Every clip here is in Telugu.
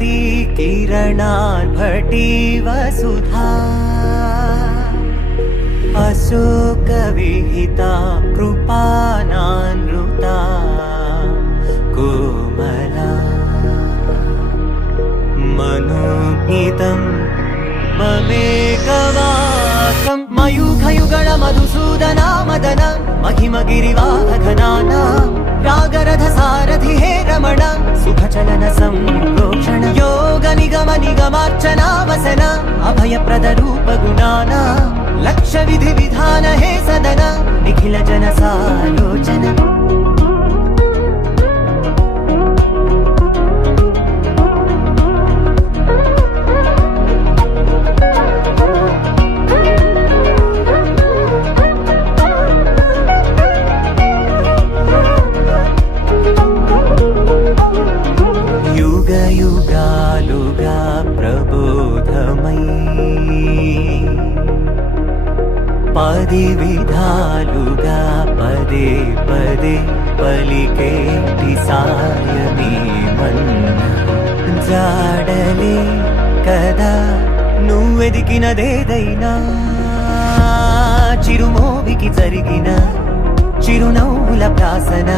भारती किरणार्भटी वसुधा अशोकविहिता कृपानानृता कोमला मनोज्ञितं ममेकवाकं मयूखयुगळ मधुसूदना मदन महिमगिरिवाहघनाना रागरथ सारथि हे रमण सुखचलन संप्रोक्षण योग निगम निगमार्चना वसन अभयप्रद रूप गुणाना लक्ष्य विधि विधान हे सदन निखिल जन सालोचन युगालुगा प्रबोधमयी पदि विधालुगा पदे पदे पलिकेटि सायमे मन्न जाडले कदा నువ్వెదికినదేదైనా చిరుమోవికి జరిగిన చిరునవ్వుల ప్రాసన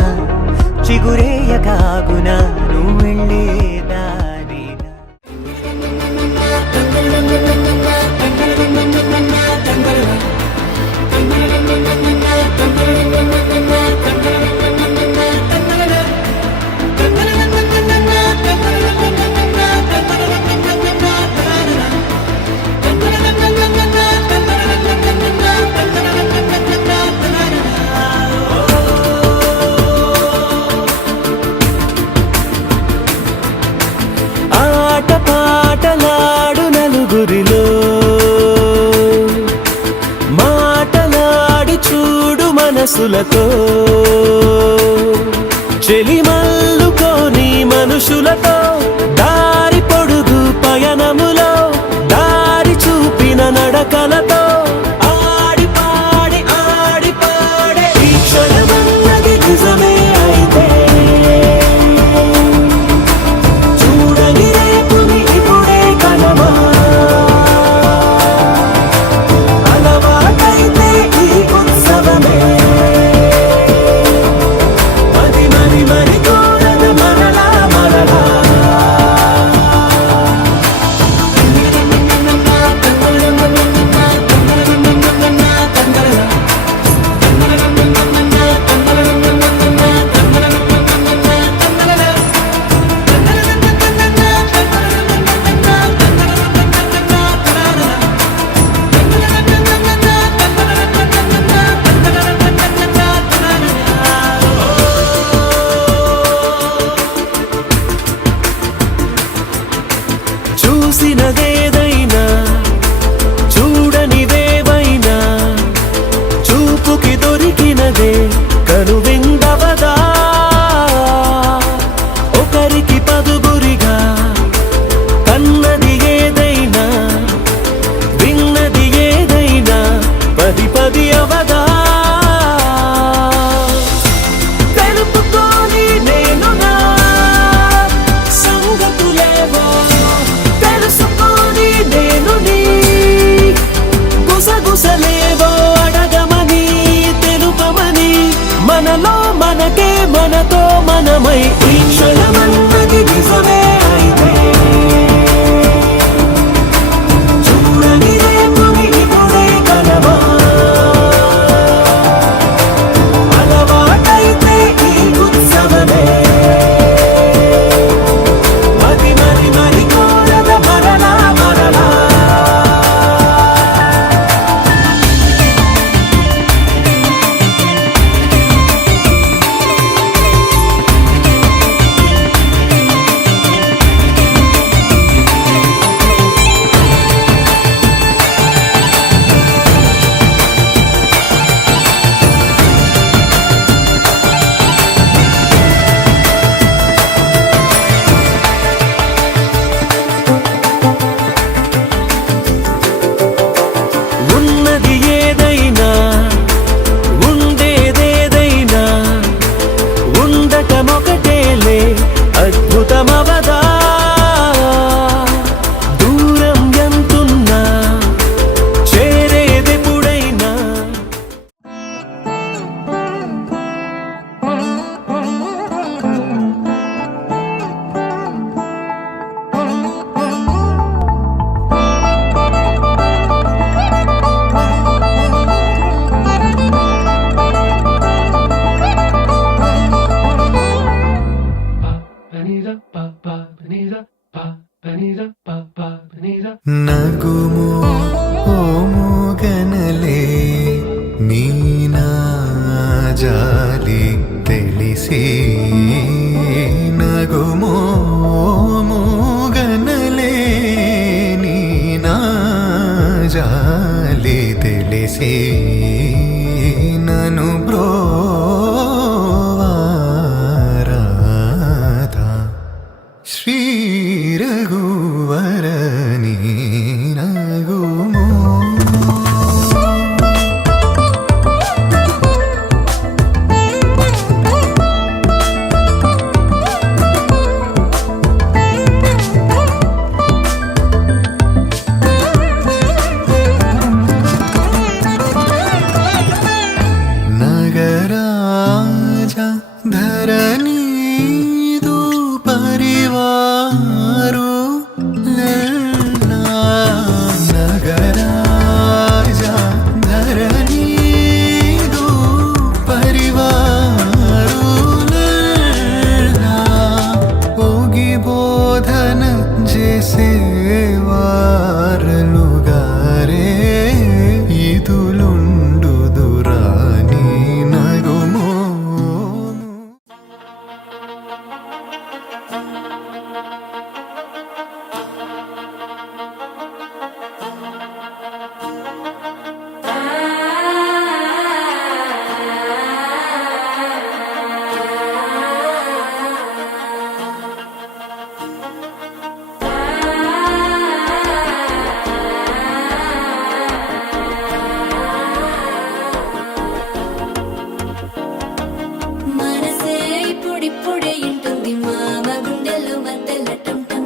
చిగురేయకాగున నువ్వెళ్ళే దారిన పాటలాడు నలుగురిలో మాటలాడి చూడు మనసులతో చెలిమల్లుకోని మనుషులతో దారి పొడుగు పయనములో దారి చూపిన నడకలతో ఆడి పాడే ఈ క్షణమన్నది నిజమే అయితే చూసినదేదైనా చూడనిదేవైనా చూపుకి దొరికినదే కనువిందవదా ఒకరికి పదుగురిగా కన్నది ఏదైనా విన్నది ఏదైనా పది పది అవదా తెలుపుకోని నేనునా సంగతులేవో తెలుసుకొని నేను నీ గుసగుసలేవో అడగమని తెలుపమని మనలో మనకే మనతో మనమై ఈ క్షణమన్నది నిజమే అయితే చూడని రేపుని ఇప్పుడే కలవా అలవాటైతే ఈ ఉత్సవమే మరి కోరద మరలా మరలా నగుమో ఓ మూగనలే నీనా జాలి తెలిసి నగుమో మూగనలే నీనా జాలి తెలిసి నను బ్రోవారాధా శ్రీ రఘువరని నగుమో నగరాజ ధరణీదు పరివారు లల్లా నగరాజ ధరణీదు పరివారు లల్లా ఓగి బోధన చేసేవారలుగారే ఇదులుండుదురాని నగుమో మనసే ఇప్పుడిప్పుడే ఇంటుంది మామ గుండెల్లో మధ్యల టంటం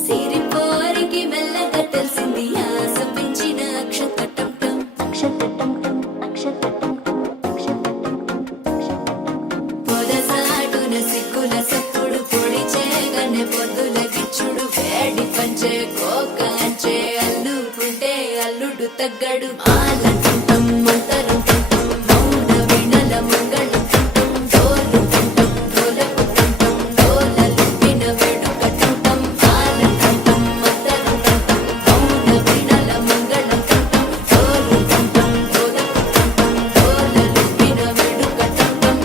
సిరిపోరికి మెల్లగా తెలిసింది ఆశ పెంచిన అక్షతటం పొదసాటున సిక్కుల సప్పుడు పొడి చేయగానే పొద్దుల గిచ్చుడు వేడి పంచే కోకాంచే అల్లుకుంటే అల్లుడు తగ్గడు ఆలంటుంటం మంతరం టుంటం మౌన వినల మంగళం టుంటం డోలు టుంటం డోలకు టుంటం డోలలుంపిన వేడుక టుంటం ఆలంటుంటం మంతరం టుంటం మౌన వినల మంగళం టుంటం డోలు టుంటం డోలకు టుంటం డోలలుంపిన వేడుక టుంటం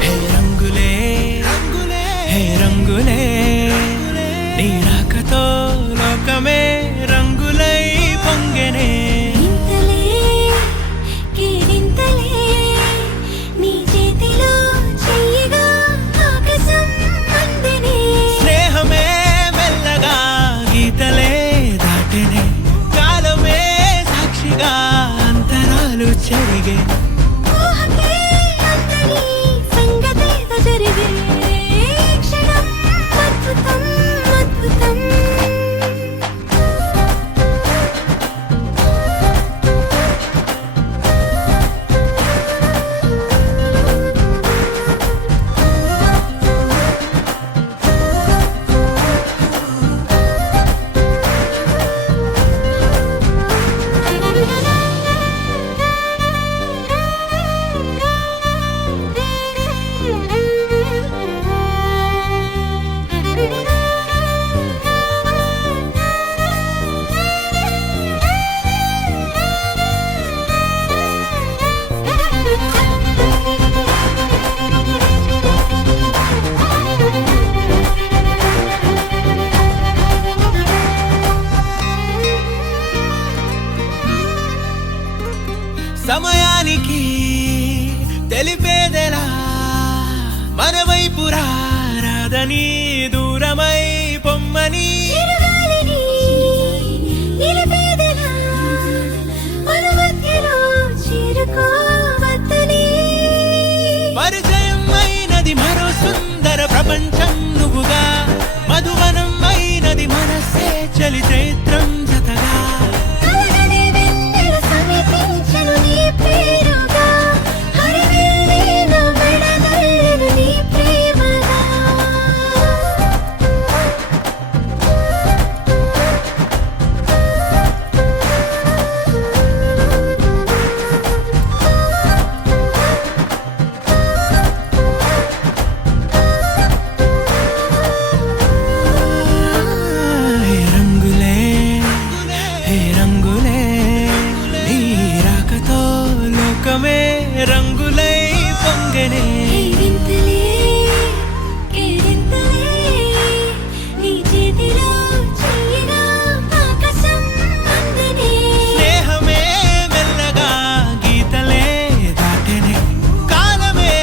హే రంగులే హే రంగులే నీ రాకతో లోకమే రంగులై పొంగెనే ఇంతలే కేరింతలే నీ చేతిలో చెయ్యగా ఆకాశం అందెనే స్నేహమే మెల్లగా గీతలే దాటెనే కాలమే సాక్షిగా అంతరాలు చెరిగే ఊహకే అంతని సంగతేదో జరిగే క్షణం అద్భుతం అద్భుతం సమయానికి తెలిపేదెలా మన వైపు రాదని దూరమై పొమ్మని చిరుగాలిని నిలిపేదెలా మన మధ్యలో చేరుకోవద్దని పరిచయం అయినది మరో సుందర ప్రపంచం నువ్వుగా మధువనం అయినది మనసే చలి చైత్రం జతగా కలగని వెన్నెల సమీపించను నీ పేరుగా హరివెల్లి నా మెడదల్లెను నీ ప్రేమగా హే రంగులే హే రంగులే నీ రాకతో లోకమే రంగులై పొంగనే కేరింతలే కేరింతలే నీ చేతిలో చెయ్యిగా ఆకాశం అందనే స్నేహమే మెల్లగా గీతలే దాటెనే కాలమే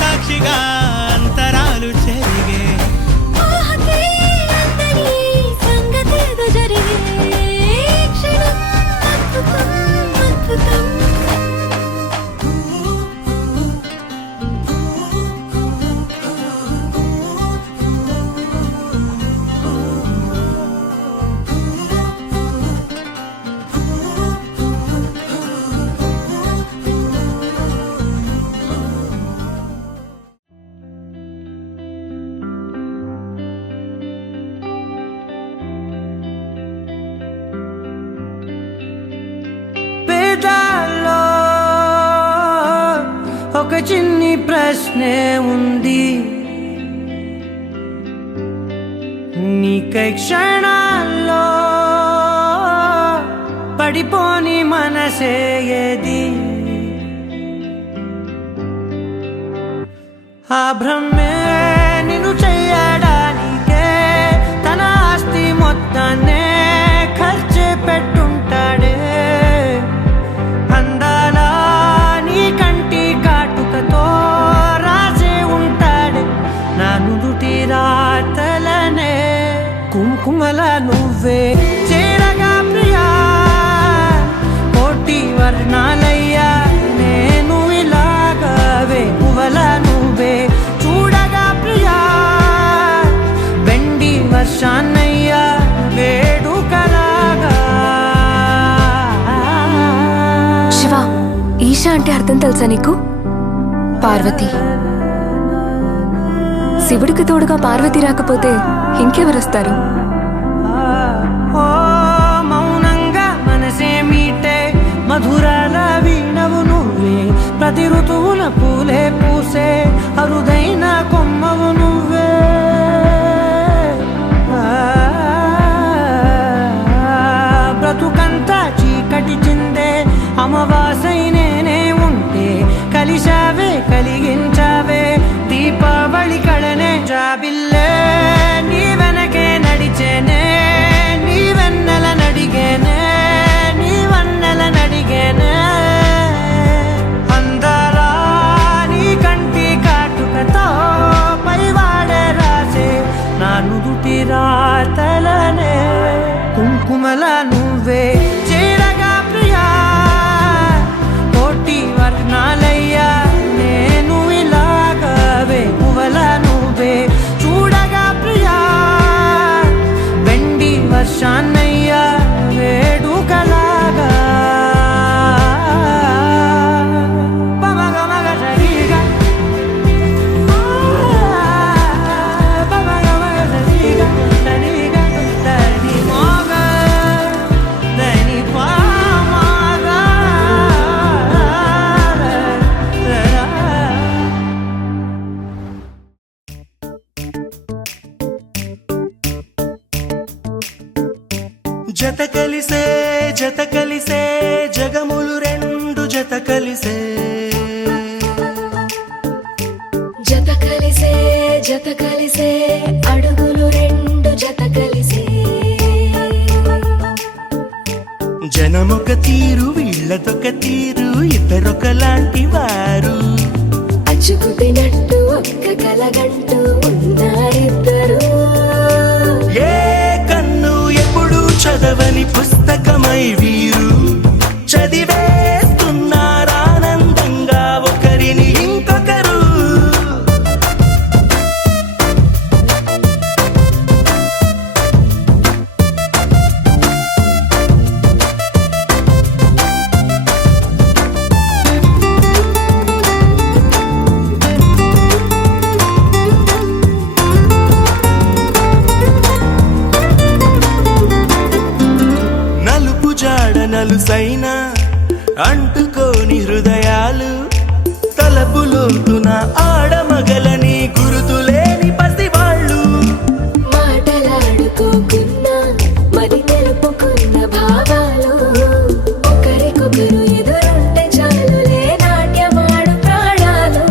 సాక్షిగా అంతరాలు చెరిగే ఊహకే అందని సంగతేదో జరిగే క్షణం అద్భుతం అద్భుతం పేదాల్లో ఒక చిన్ని ప్రశ్నే ఉంది నీకై క్షణాల్లో పడిపోని మనసే ఏది ఆ భ్రమే నిన్ను చెయ్యడానికే తన ఆస్తి మొత్తాన్నే ఖర్చు పెట్టుంటాడే అందాల నీ కంటి కాటుకతో రాసే ఉంటాడే నా నుదుటి రాతలనే కుంకుమల నువ్వే చేరగా ప్రియా కోటి వర్ణాలయ్యా నేను ఇలాగవే పువ్వల నువ్వే చూడగా ప్రియా వెండి వర్షాన్నయ్యా వేడుకలాగా శివ ఈశా అంటే అర్థం తెలుసా నీకు? పార్వతి. శివుడికి తోడుగా పార్వతి రాకపోతే ఇంకెవరొస్తారు? ఓ మౌనంగా మనసే మీటే మధురాల వీణవు నువ్వే ప్రతి ఋతువున పూలే పూసే అరుదైన కొమ్మవు నువ్వే బ్రతుకంతా చీకటి చిందే అమవాసై నేనే ఉంటే కలిశావే కలిగించావే దీపావళి కళనే జాబిల్లే నీ వెనకే నడిచేనే నీ వెన్నెల నడిగేనే నీ వన్నెల నడిగేనే అందాలా నీ కంటి కాటుకతో పైవాడే రాసే నా నుదుటి రాతలనే కుంకుమల నువ్వే చేరగా ప్రియా కోటి వర్ణాలయ్యా నేను ఇలాగవే పువ్వల నువ్వే చూడగా ప్రియా వెండి వర్షాన్నయ్యా వేడుకలాగా పమగమగ సరిగా పమగమగ సరిగా సరిగా దని మోగ దని పామగ జత కలిసే జగములు రెండు జత కలిసే జత కలిసే జత కలిసే అడుగులు రెండు జత కలిసే జనమొక తీరు వీళ్ళదొక తీరు ఇద్దరు లాంటి వారు. అచ్చుకుతినట్టు ఒక్క కలగంటూ ఉన్నారిద్దరు. ఏ కన్ను ఎప్పుడు చదవని పుస్తకమై వీరు చదివేస్తున్నారానందంగా ఒకరిని ఇంకొకరు. నలుపు జాడ నలుసైన అంటుకోని హృదయాలు, తలపులోతున ఆడమగలని గురుతులేని పసివాళ్ళు. మాటలాడుకోకున్నా మరి తెలుపుకున్న భావాలు, ఒకరికొకరు ఎదురుంటే చాలులే నాట్యమాడు ప్రాణాలు.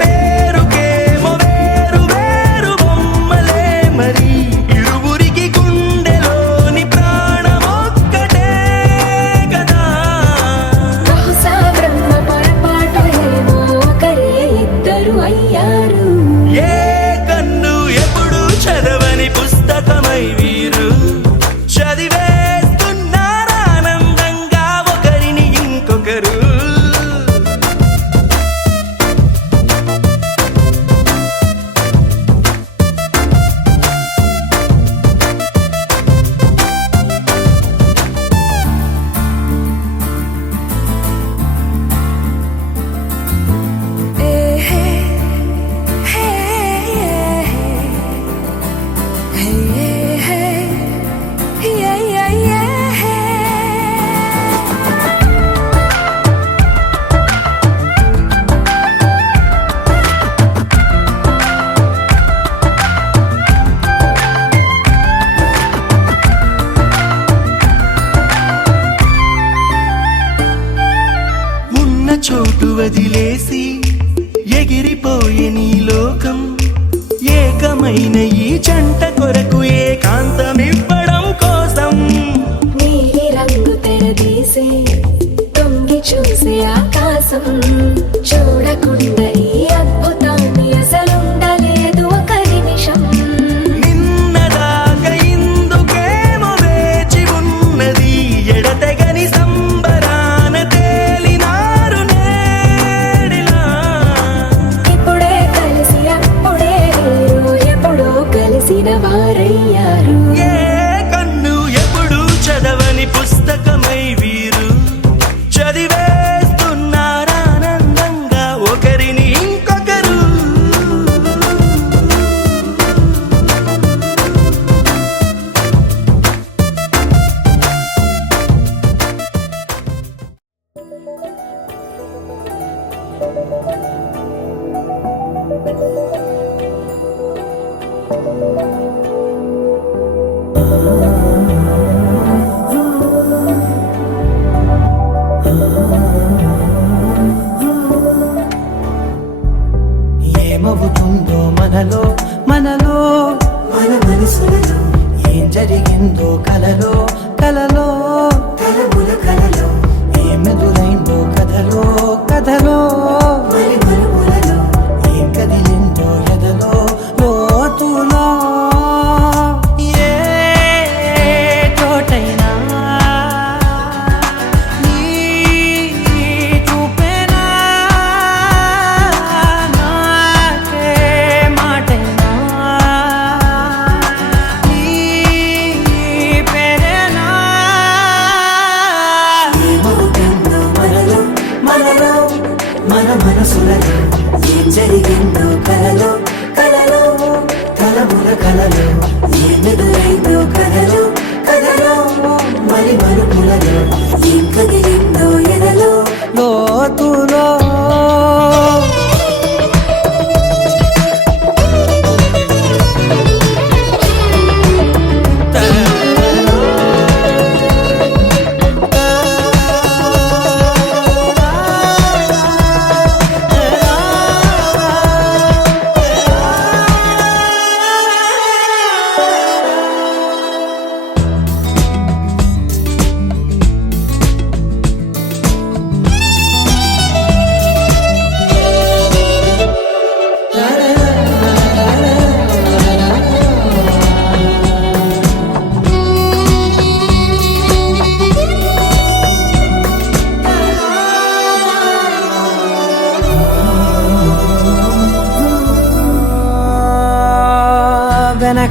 పేరుకేమో వేరు వేరు బొమ్మలే మరి ఇరువురికి గుండెలోని ప్రాణమొక్కటే కదా. బహుశా బ్రహ్మ పొరపాటు ఏమో ఒకరే ఇద్దరు అయ్యారు. ఏ కన్ను ఎప్పుడు చదవని పుస్తకమై వీరు చదివేస్తున్నారానందంగా ఒకరిని ఇంకొకరు. ఉన్న చోటు వదిలేసి ఎగిరిపోయే నీ లోకం, ఏకమైన ఈ జంట కొరకు ఏకాంతమివ్వడం కోసం. నీలి రంగు తెరదీసే తొంగి చూసే ఆకాశం, చూడకుండా ఈ అద్భుతాన్ని అసలుండలేదు ఒక నిమిషం. నిన్నదాకా ఇందుకేమో వేచి ఉన్నది, ఎడతెగని సంబరాన తేలినారు నేడిలా. ఇప్పుడే కలిసి అప్పుడే వీరు ఎప్పుడో కలిసిన వారయ్యారు. ఏ కన్ను ఎప్పుడు చదవని పుస్తకమై వీరు చదివేస్తున్నారానందంగా ఒకరిని ఇంకొకరు. ఏమవుతుందో మనలో మనలో మన మనసులలో, ఏం జరిగిందో కలలో కలలో తలముల కలలో, ఏమెదురైందో కథలో కథలో మరి మలుపులలో, ఏం కదిలిందో ఎదలో లోతులో. ఏ చోటైనా నీ చూపేనా, నాకే మాటైనా నీ పేరేనా. ఏమవుతుందో మనలో మనలో మన మనసులలో, ఏం జరిగిందో కలలో కలలో తలముల కలలో, ఏమెదురైందో కథలో కథలో మరి మలుపులలో, ఏం కదిలిందో ఎదలో లోతులో.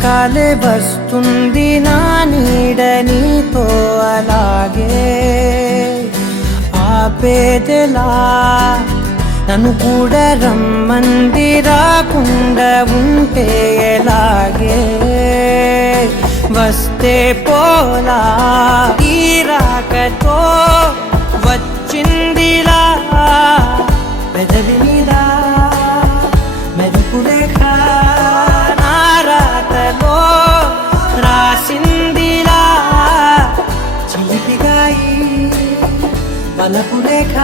కలకాలే వస్తుంది నా నీడ నీతో అలాగే ఆపేదెలా నన్ను కూడా రమ్మంది రాకుండా ఉంటే ఎలాగే వస్తే పోలా ఈ రాకతో వచ్చిందిలా పెదవి మీద మెరుపు రేఖ నా రాతలో రాసిందిలా చిలిపిగాయి వలపు రేఖ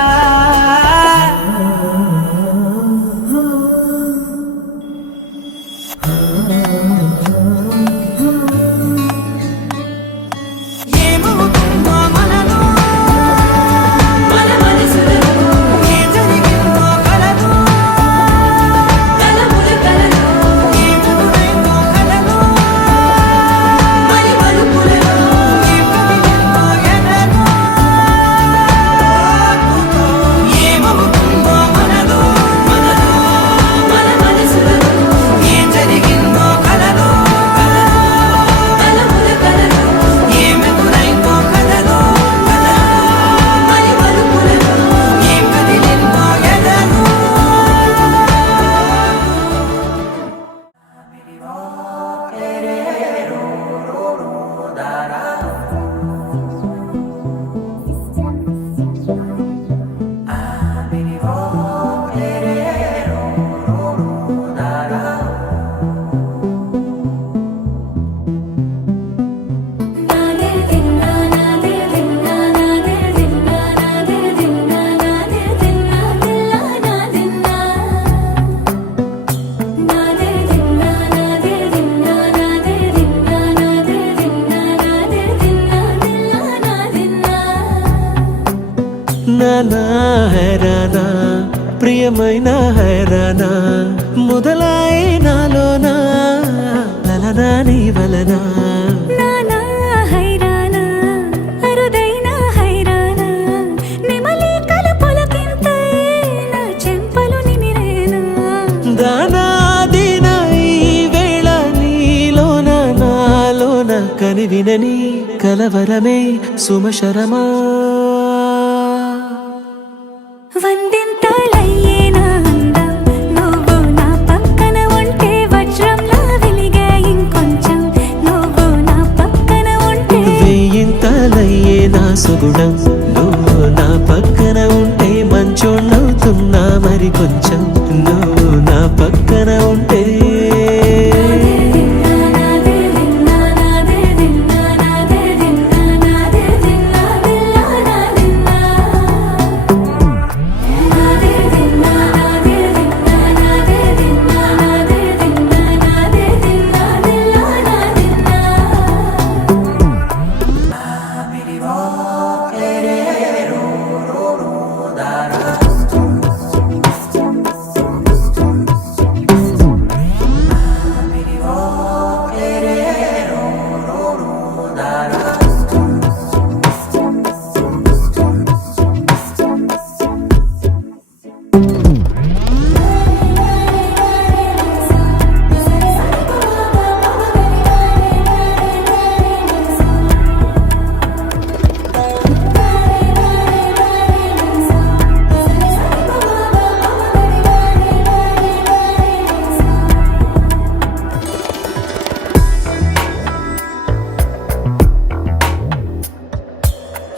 నానా హైరానా ప్రియమైన హైరానా మొదలై నాలోనా లలనా నీ వలనా నానా హైరానా అరుదైన హైరానా నెమలి కలుపులకింతై నా చెంపలు నిమిరేనా దానాదిన ఈ వేళ నీలోన నాలోన కనివినని కలవరమే సుమశరమా వందింతలయ్యేనా అందం నువ్వు నా పక్కన ఉంటే వజ్రంలా వెలిగే ఇంకొంచెం నువ్వు నా పక్కన ఉంటే వేయింతలయ్యే నా సుగుణం నువ్వు నా పక్కన ఉంటే మంచోళ్ళవుతున్నా మరి కొంచెం నువ్వు నా పక్కన ఉంటే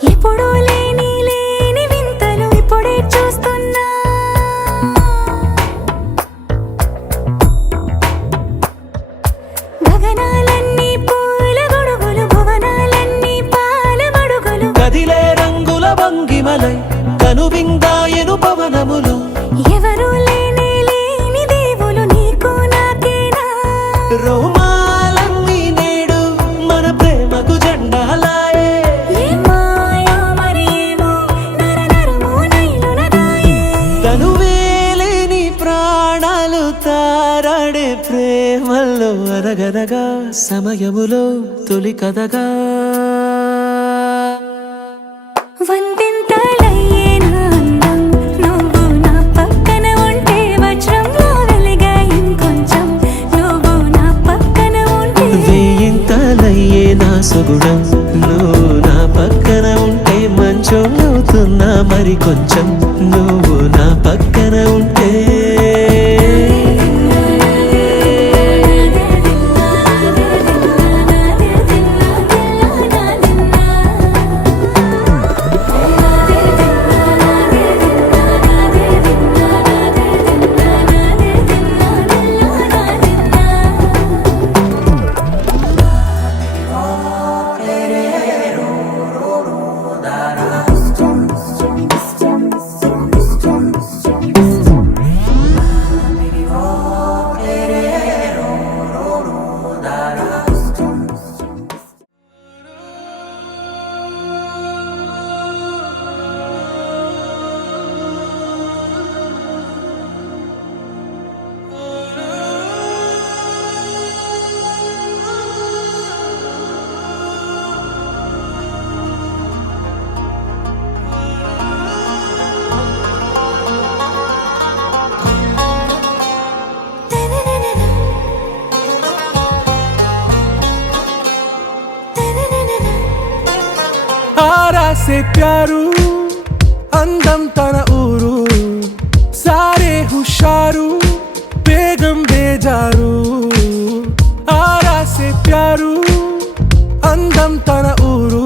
ఎప్పుడూ లేని లేని వింతలు ఇప్పుడే చూస్తున్నా గగనాలన్నీ పూల గొడుగులు భువనాలన్నీ పాల మడుగులు కదిలే రంగుల భంగిమలై కనువిందాయను పవనములు ఎవరూ లేని లేని దేవులు నీకు నాకేనా రోమాలన్నీ నేడు మన ప్రేమకు జెండాలాయే ఏ మాయో మరి ఏమో నరనరమో నైలున దాయే తనువేలేని ప్రాణాలు తారాడే ప్రేమల్లో అరగరగా సమయములో తొలి కథగా వందింతలయ్యేనా అందం నువ్వు నా పక్కన ఉంటే వజ్రంలా వెలిగే ఇంకొంచెం నువ్వు నా పక్కన ఉంటే నువ్వు నా పక్కన ఉంటే आरा से प्यारू అందం తన ఊరు సారే హుషారు బేగం బేజారు ఆరా సే ప్యారు అందం తన ఊరు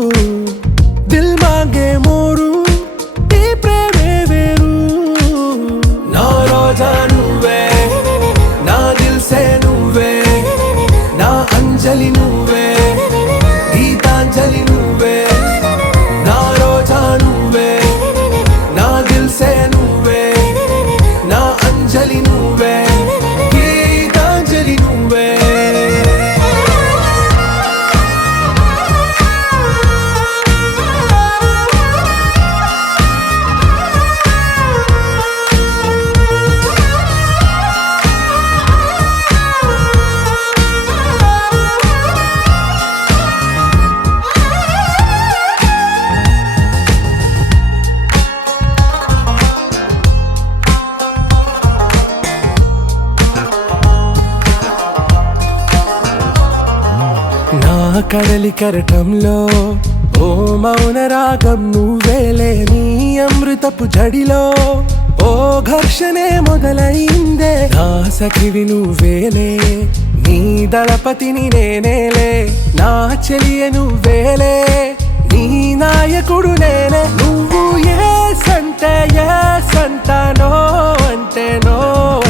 దిల్ మాంగే మోరు ఈ ప్రేమే వేరు నా రోజా నువ్వే నా దిల్ సే నువ్వే నా అంజలి నువ్వే గీతాంజలి నువ్వే నా రోజా నువ్వే నా దిల్ సే నువ్వే నా అంజలి నువ్వే గీతాంజలి నువ్వే నా కడలి కరటంలో ఓ మౌన రాగం నువ్వేలే నీ అమృతపు జడిలో ఓ ఘర్షణే మొదలైందే నా సఖివి నువ్వేలే నీ దళపతిని నేనేలే నా చెలియ నువ్వేలే నీ నాయకుడు నేనే నువ్వు ఏ సంట నో అంటే నో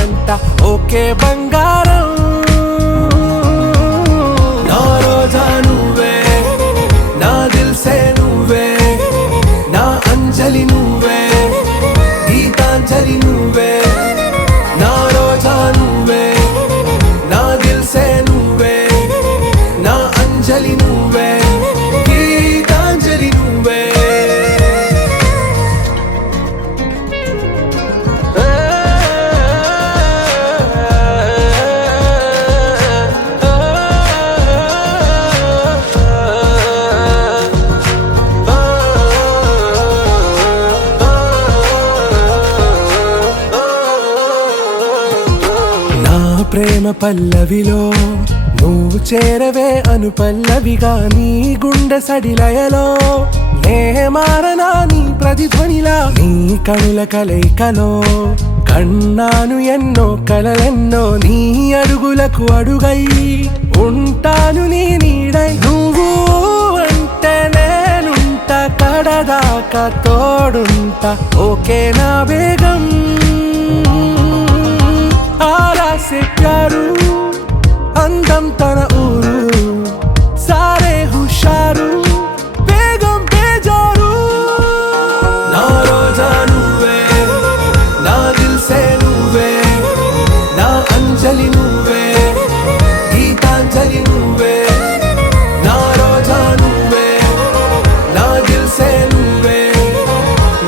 అంట ఓకే బంగారం నా రోజా నువ్వే నా దిల్ సే నువ్వే నా అంజలి నువ్వే గీతాంజలి నువ్వే నా రోజా నువ్వే నా దిల్ సే నువ్వే నా అంజలి నువ్వే గీతాంజలి నువ్వే నా ప్రేమ పల్లవిలో నువ్వు చేరవే అను పల్లవిగా నీ గుండె సడిలయలో నే మారనా నీ ప్రతిధ్వనిలా నీ కనుల కలయికలో కన్నాను ఎన్నో కలలెన్నో నీ అడుగులకు అడుగై ఉంటాను నీ నీడై నువ్వు అంటే నేనుంట కడదాకా తోడుంట ఓకే నా బేగం ఆరా సే ప్యారు అందం తన ఊరు సారే హుషారు బేగం బేజారు నా రోజా నువ్వే నా దిల్ సే నువ్వే నా అంజలి నువ్వే గీతాంజలి నువ్వే నా రోజా నువ్వే నా దిల్ సే నువ్వే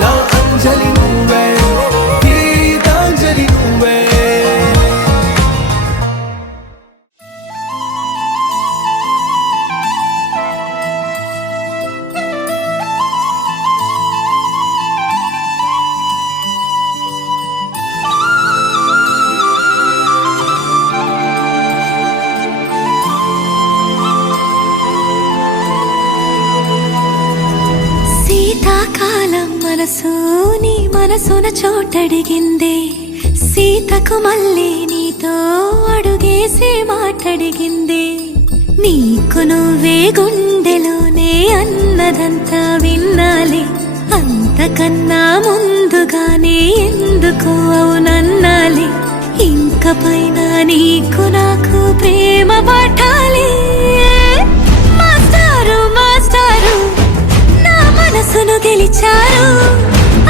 నా అంజలి నువ్వే గీతాంజలి నువ్వే శీతాకాలం మనసు నీ మనసున చోటడిగిందే సీతకు మళ్ళీ నీతో అడుగేసి మాటడిగిందే నీకు నువ్వే గుండెలోనే అన్నదంతా విన్నాలి అంతకన్నా ముందుగానే ఎందుకు అవునన్నాలి ఇంక పైన నీకు నాకు ప్రేమ పట్టాలి మాస్టారు మాస్టారు నా మనసును గెలిచారు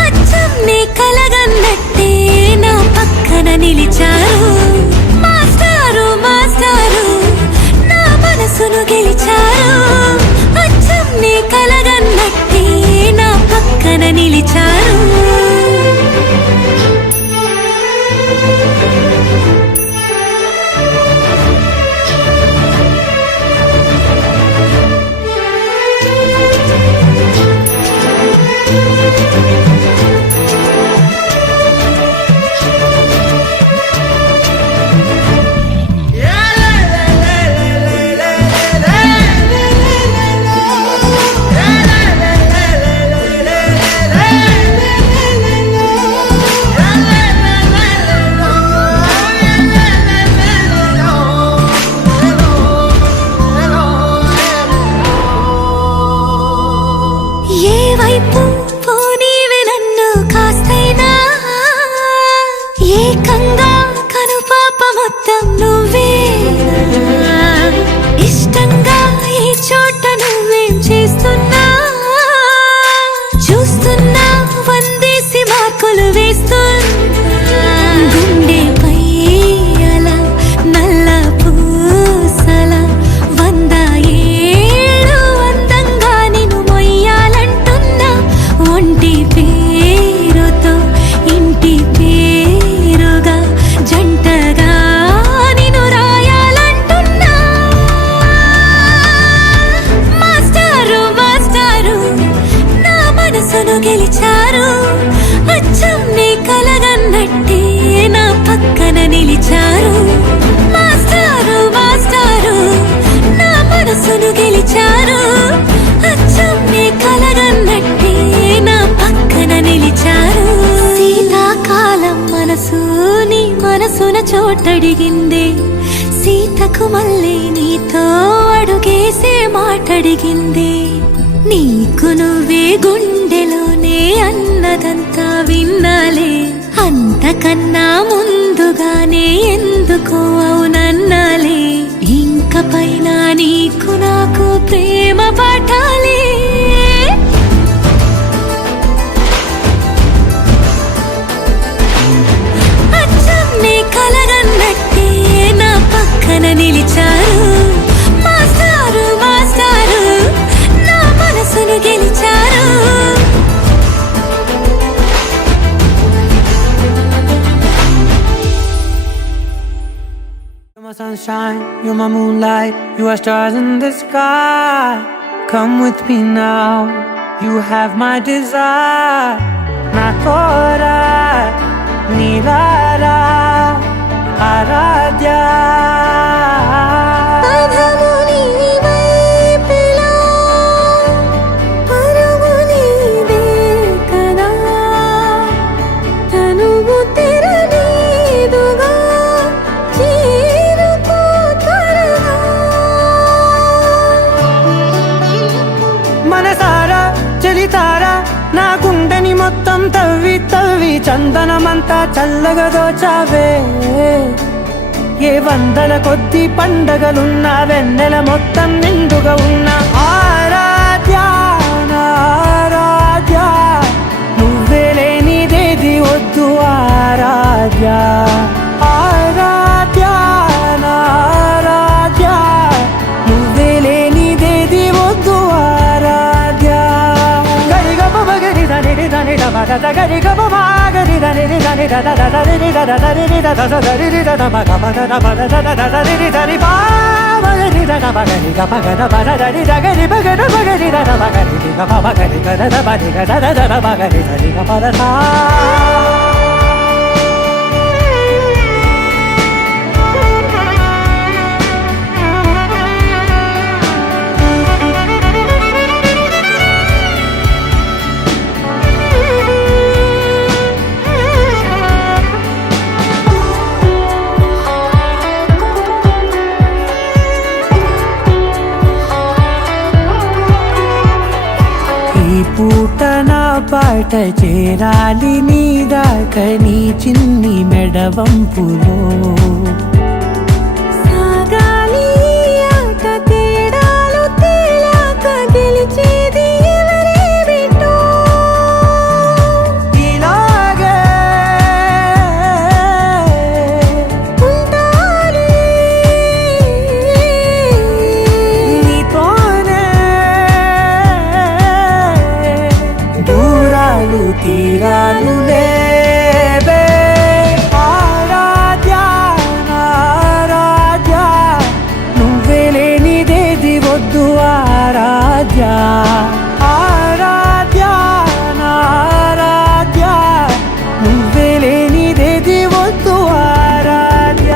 అచ్చం నీ కలగన్నట్టే నా పక్కన నిలిచారు మాస్టారు మాస్టారు నా మనసును గెలిచారు అచ్చం నీ కలగన్నట్టే నా పక్కన నిలిచారు ఏకంగా కనుపాప మొత్తం నువ్వే ఇష్టంగా ఈ చోట నువ్వేం చేస్తున్నా చూస్తున్నా వందేసి మార్కులు వేస్తున్నా గుండెపై అలా నల్ల పూసల 100 ఏళ్ళు అందంగా నిన్ను మొయ్యాలంటున్నా ఒంటి పేరుతో ఇంటి పేరుగా జంటగా నిన్ను రాయాలంటున్నా మాస్టారు మాస్టారు నా మనసును గెలిచారు అచ్చం నీ కలగన్నట్టే నా పక్కన నిలిచారు మాస్టారు మాస్టారు నా మనసును గెలిచారు అచ్చం నీ కలగన్నట్టే నా పక్కన నిలిచారు శీతాకాలం మనసు నీ మనసున చోటడిగిందే సీతకు మళ్ళీ నీతో అడుగేసే మాటడిగిందే నీకు నువ్వే గుండెలోనే అన్నదంతా విన్నాలే అంతకన్నా ముందుగానే ఎందుకు అవునన్నాలే ఇంక పైన నీకు నాకు ప్రేమ పట్టాలి అచ్చం నీ కలగన్నట్టే నా పక్కన నిలిచారు మాస్టారు మాస్టారు నా మనసును గెలిచారు You're my sunshine, you're my moonlight, you are stars in the sky. Come with me now, you have my desire. Na tora, nilara, aradhya. మనసారా చలితారా నా గుండెని మొత్తం తవ్వి తవ్వి చందనమంతా చల్లగా దోచావే ఏ వందల కొద్ది పండగలున్నా వెన్నెల మొత్తం నిండుగా ఉన్న ఆరాధ్య నా ఆరాధ్య నువ్వే లేనిదేది వద్దు ఆరాధ్య ఆరాధ్య నా ఆరాధ్య నువ్వే లేనిదేది వద్దు ఆరాధ్య గరిగమ మగరి దని దని మగ గరి గమ మగరి దని దని ద ద ద రి ద ద ద రి ద ద ద రి ద ద మగ మగ ద మగ ద ద ద రి ద రి బా మగరి ద ద మగరి గ మగ ద ద ద రి ద గరి మగ ద మగరి ద ద మగరి ద మ మగరి ద ద మగరి ద ద ద మగరి ద రి గ మ ద దా బాట చేరాలి నీ దాకా నీ చిన్ని మెడవంపులో సాగాలి ఆట తేడాలు తేలాక గెలిచేది ఎవరే బిడ్డో ఇలాగే ఉండాలి నీతోనే దూరాలు తీరాలు లేవే ఆరాధ్య ఆరాధ్య నువ్వే లేనిదేది వద్దు ఆరాధ్య ఆరాధ్య ఆరాధ్య నువ్వే లేనిదేది వద్దు ఆరాధ్య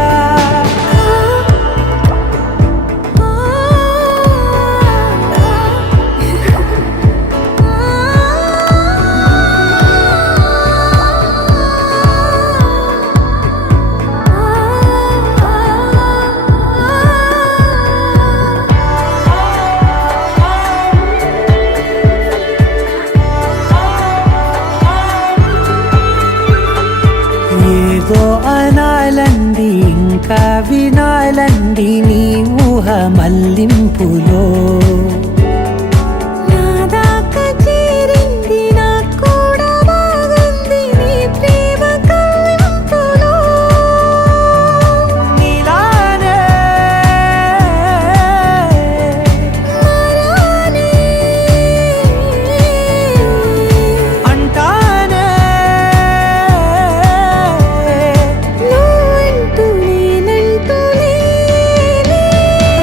ఏదో అనాలండి ఇంకా వినాలండి నీ ఊహ మల్లింపులో నా దాకా చేరింది నాకు కూడా బాగుంది నీ ప్రేమ కవ్వింపులో నీలానే మారానే అంటానే నువ్వంటూ నేనంటూ లేనే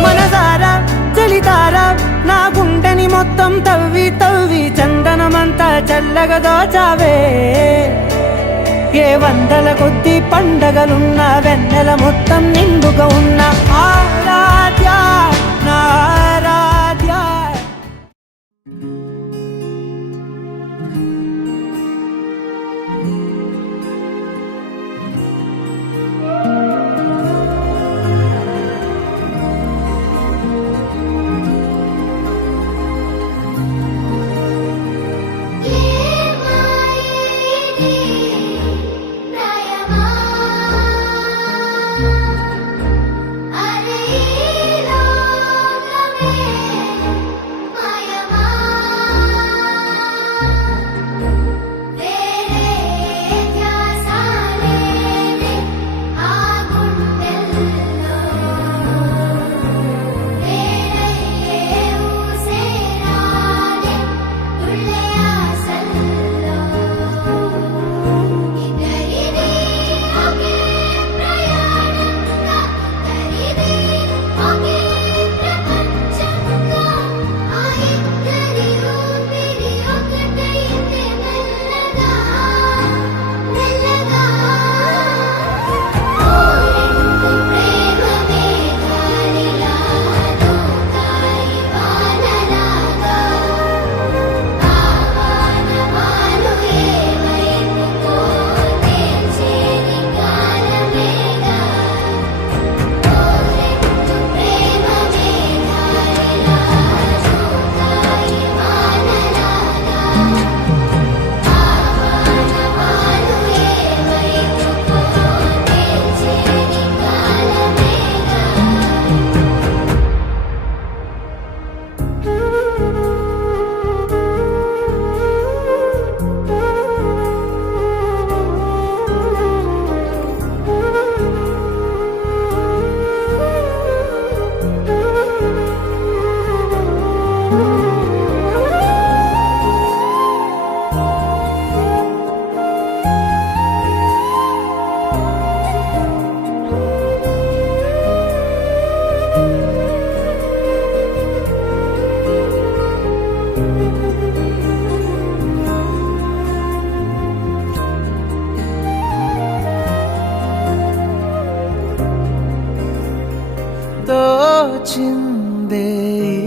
మనసారా చలితారా నా గుండెని మొత్తం తవ్వి తవ్వి చందనమంతా చల్లగా దోచావే ఏ వందల కొద్ది పండగలున్న వెన్నెల మొత్తం నిండుగా ఉన్న ఆరాధ్య నా ఆరాధ్య తోచిందే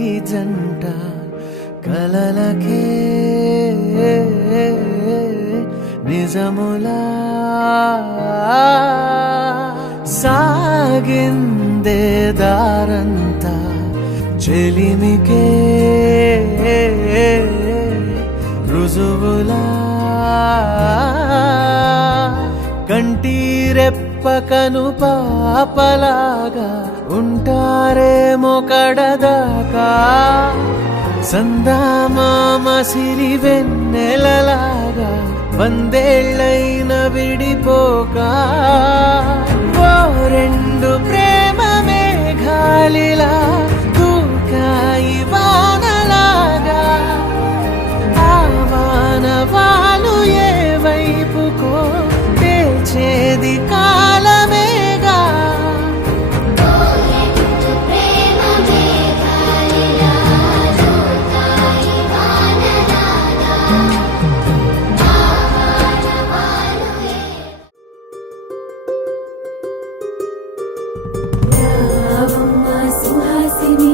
ఈ జంట కలలకే నిజములా సాగిందే దారంతా చెలిమికే రుజువులా కంటి రెప్పకను పాపలాగా ఉంటారేమో కడదాకా సందామామ సిరి వెన్నెలలాగా వందేళ్ళైన విడిపోక ఓ రెండు ప్రేమ మేఘాలిలా దూకాయి వానలాగా ఆ వానవాలు ఏ వైపుకో తెచేది కాలమేగా రావమ్మ సుహాసిని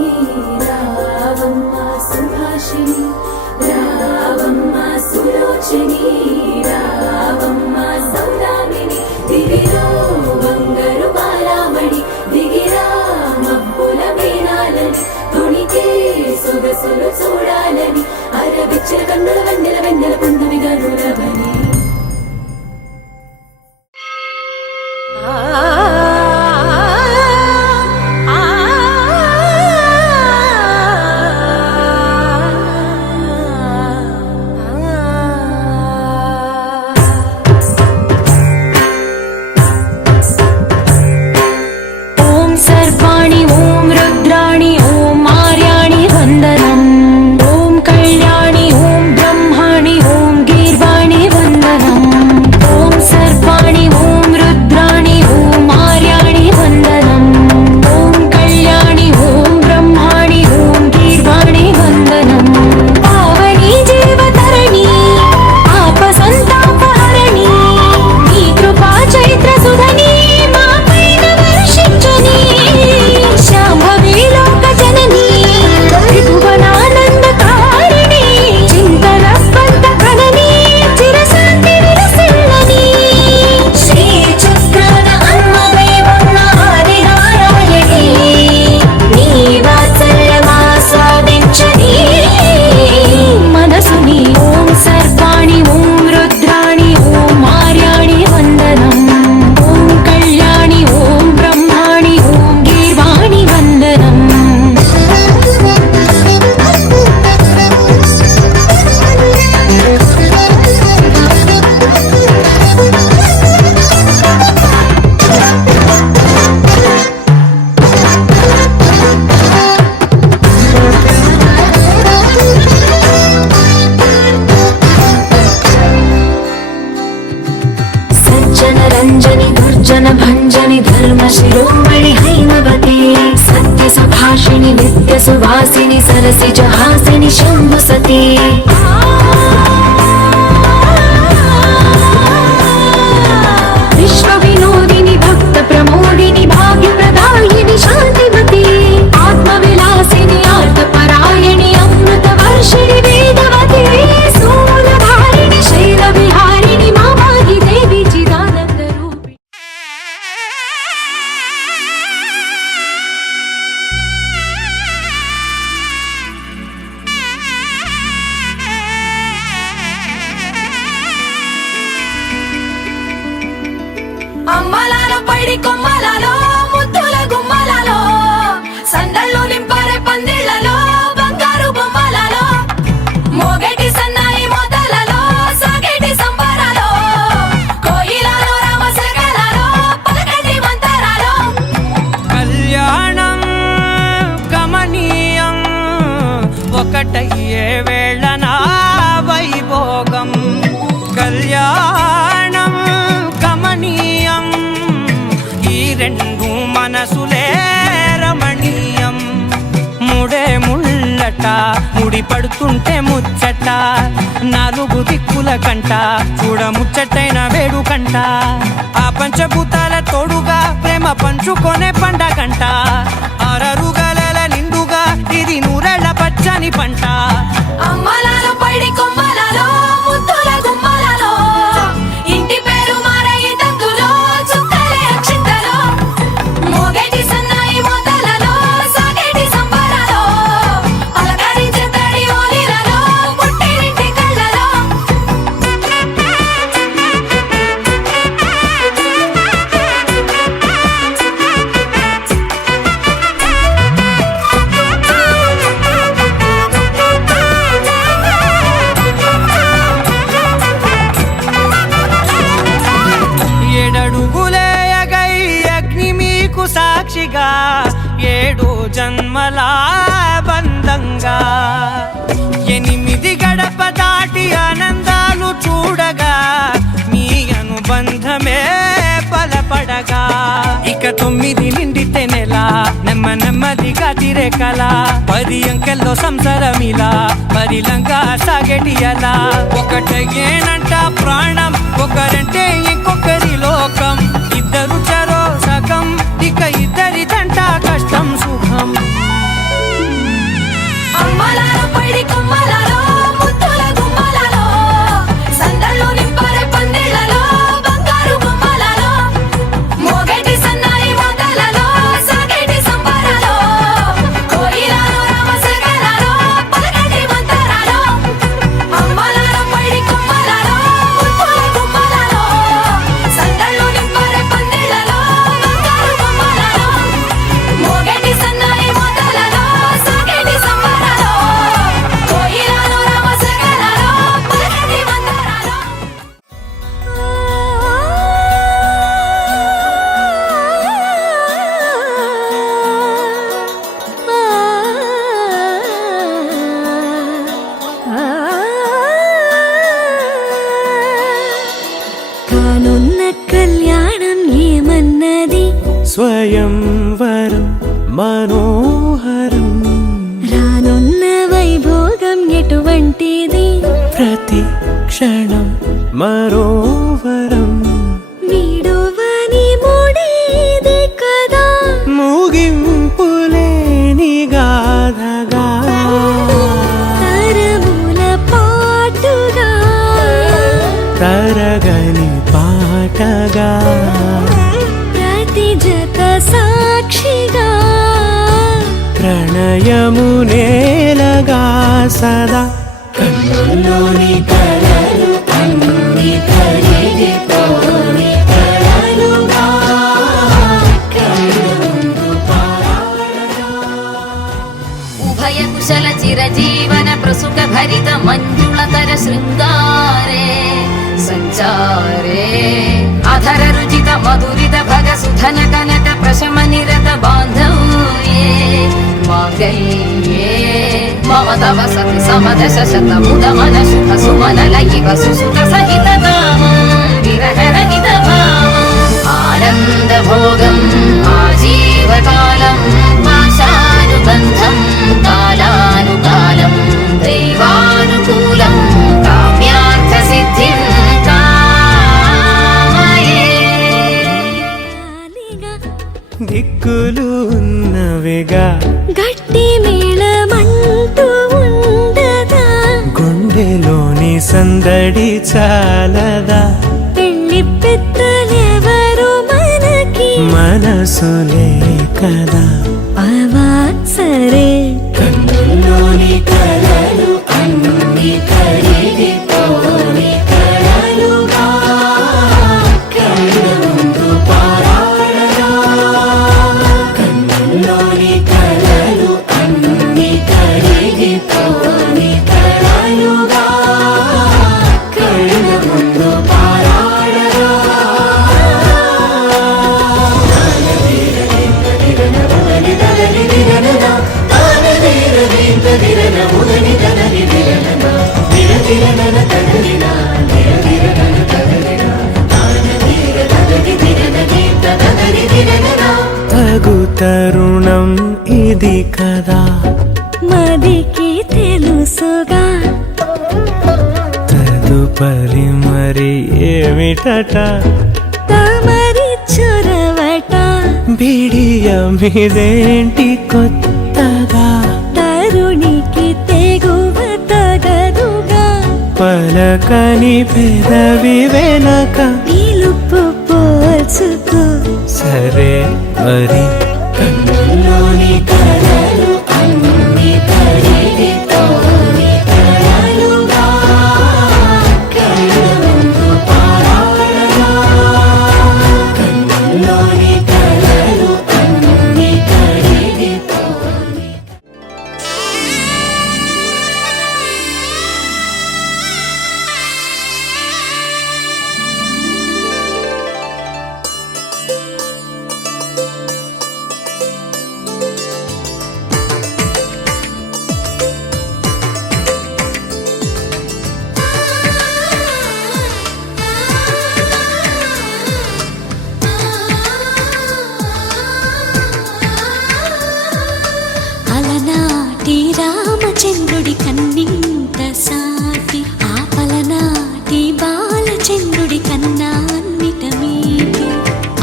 రావమ్మ సుభాషిణి రావమ్మ సులోచని రావమ్మ సౌదామిని దిగిరో బంగారు బాలామణి దిగిరా మబ్బుల మీనాలని తొణికే సొగసులు చూడాలని అరవిచ్చల కన్నుల వెన్నెల వెన్నెల పుందమి గనులవని ఓం సర్వాణి ఓం రుద్రాణి ఓం ఆర్యాణి వందనం ఓం కళ్యాణి ఓం బ్రహ్మాణి ఓం గీర్వాణి వందనం ఓం సర్వాణి ఓం రుద్రాణి ఓం ఆర్యాణి వందనం ఓం కళ్యాణి ఓం బ్రహ్మాణి ఓం గీర్వాణి వందనం పావని జీవతరణి ఆప సంతాపహరణి నీ కృపా చైత్ర సుధని మాపైన వర్షించుని శాంభవి లోక జనని త్రిభువనానందకారిణి చింతన స్పంద కనని చిరశాంతి విలసిల్లని శ్రీ చక్రాన అమ్మవై ఉన్న ఆదినారాయణి నీ వాత్సల్యమాస్వాదించని మనసుని ఓం సర్వాణి ఓం రుద్రాణి ఓం ఆర్యాణి వందనం ఓం కళ్యాణి ఓం బ్రహ్మాణి ఓం గీర్వాణి వందనం సజ్జన రంజని దుర్జన భంజని ధర్మ శిరోమణి హైమవతే సత్య సభాషిణి నిత్య సువాసిని సరసి జహాసిని శంభు సతే విశ్వ వినోదిని భక్త ప్రమోదిని భాగ్య ప్రదాయిని శాంతిమతి ఆత్మ విలాసిని ఆర్త పరాయణి అమృత వర్షిణి వేదవతి స్థూలధారిణి శైల విహారిణి మామాగి దేవి చిదానంద రూపి అమ్మలాలో పైడి కొమ్మలలో ముద్దుల గుమ్మలలో సందళ్ళు నింపారే పందిళ్లలో బంగారు బొమ్మలలో మోగేటి సన్నాయి మోతలలో సాగేటి సంబరాలో కోయిలలో రామశకలలో పలకటి మంతరాలో కళ్యాణం గమనీయం ఒకటయ్యే వేళ నా వైభోగం కళ్యాణం గమనీయం ఈ రెండు మనసులే రమణీయం ముడే ముళ్ళట ముడి పడుతుంటే ముచ్చట నాలుగు దిక్కుల కంట చూడ ముచ్చటైన వేడుకంట ఆ పంచభూతాల తోడుగా ప్రేమ పంచుకొనే పండగంట అరరుగల నిండుగా ఇది నూరెళ్ళ పచ్చని పంట అమ్మలాలో పైడి కొమ్మలలో ముద్దుల గుమ్మలలో ఇంటి పేరు మారయి తందులో చుక్కలే అక్షింతలో మోగేటి సన్నాయి మోతలలో సాగేటి సంబరాలో పలకరించే తడి ఓలిలలో పుట్టినింటి కళ్ళలో నెమ్మదిగా 7 జన్మల బంధంగా 8 గడప దాటి ఆనందాలు చూడగా మీ అనుబంధమే బలపడగా ఇక 9 నిండితే నెల నెమ్మదిగా తిరే కల 10 అంకెల్లో సంసారమిలా పరిలంగా సాగేటియలా ఒకటేనంట ప్రాణం ఒకరంటే ఇంకొకరి లోకం ఇద్దరు చరో సగం ఇక ఇద్దరిదంట కష్టం సుఖం అమ్మలారో పడి కొమ్మలారో ముత్తుల గుమ్మలారో సందళ్ళు నింపరే పందిళ్ళలో బంగారు గుమ్మలారో మోగేటి సన్నాయి మోతలలో సాగేటి సంబరాలో కోయిలారో రామశేఖరారో పలకటి మంతరాలో అమ్మలారో పడి కొమ్మలారో ముత్తుల గుమ్మలారో సందళ్ళు నింపరే పందిళ్ళలో బంగారు గుమ్మలారో మోగేటి సన్నాయి మోతలలో సాగేటి సంబరాలో కోయిలారో రామశేఖరారో పలకటి మంతరాలో కానున్న కళ్యాణం ఏమన్నది స్వయంవరం మనోహరం రానున్న వైభోగం ఎటువంటిది ప్రతి క్షణం మరోవరం వీడువని మూడేది కదా ముగింపులేని గాథగా తరముల పాటుగా తరగని పాటగా ప్రతి జత సాక్షిగా ప్రణయము నేలగా సదా కన్నుల్లోని కలలు అన్ని కరిగిపోని కలలుగా ఉభయ కుశల చిరజీవన ప్రసుక భరిత మంజుళతర శృంగారే సంచారే అధర రుచిత మధురిత భగ సుధన కనక ప్రశమ నిరత బాంధవ్యే మాంగళ్యే మమ తవ సతి సమదశ శత ముదమన శుభ సుమన లయివ సుసుత సహిత కామం విరహ రహిత భావం ఆనంద భోగం ఆజీవకాలం పాశానుబంధం కాలానుకాలం దైవానుకూలం కామ్యార్థ సిద్ధిం కామయే దిక్కులు ఉన్నవిగా గట్టి మేళమంటూ ఉండదా గుండెలోని సందడి చాలదా పెళ్లి పెద్దలెవరు మనకి మనసులే కదా అవాసరే కన్నుల్లోని కలలు అన్ని కరిగిపోని కలలుగా కళ్ళ ముందు పారాడగా కన్నుల్లోని కలలు అన్ని కరిగిపోని కలలుగా కళ్ళ ముందు పారాడగా తగు తరుణం ఇది కదా మదికి తెలుసుగా తదుపరి మరి ఏమిటట తమరి చొరవట బిడియమిదేంటి కొత్తగా తరుణికి తెగువ తగదుగా పలకని పెదవి వెనక పిలుపు పోల్చుకో సరే మరి కన్నుల్లోని కలలు అన్ని కరిగిపోని కలలుగా కళ్ళ ముందు పారాడగా కన్నుల్లోని కలలు అన్ని కరిగిపోని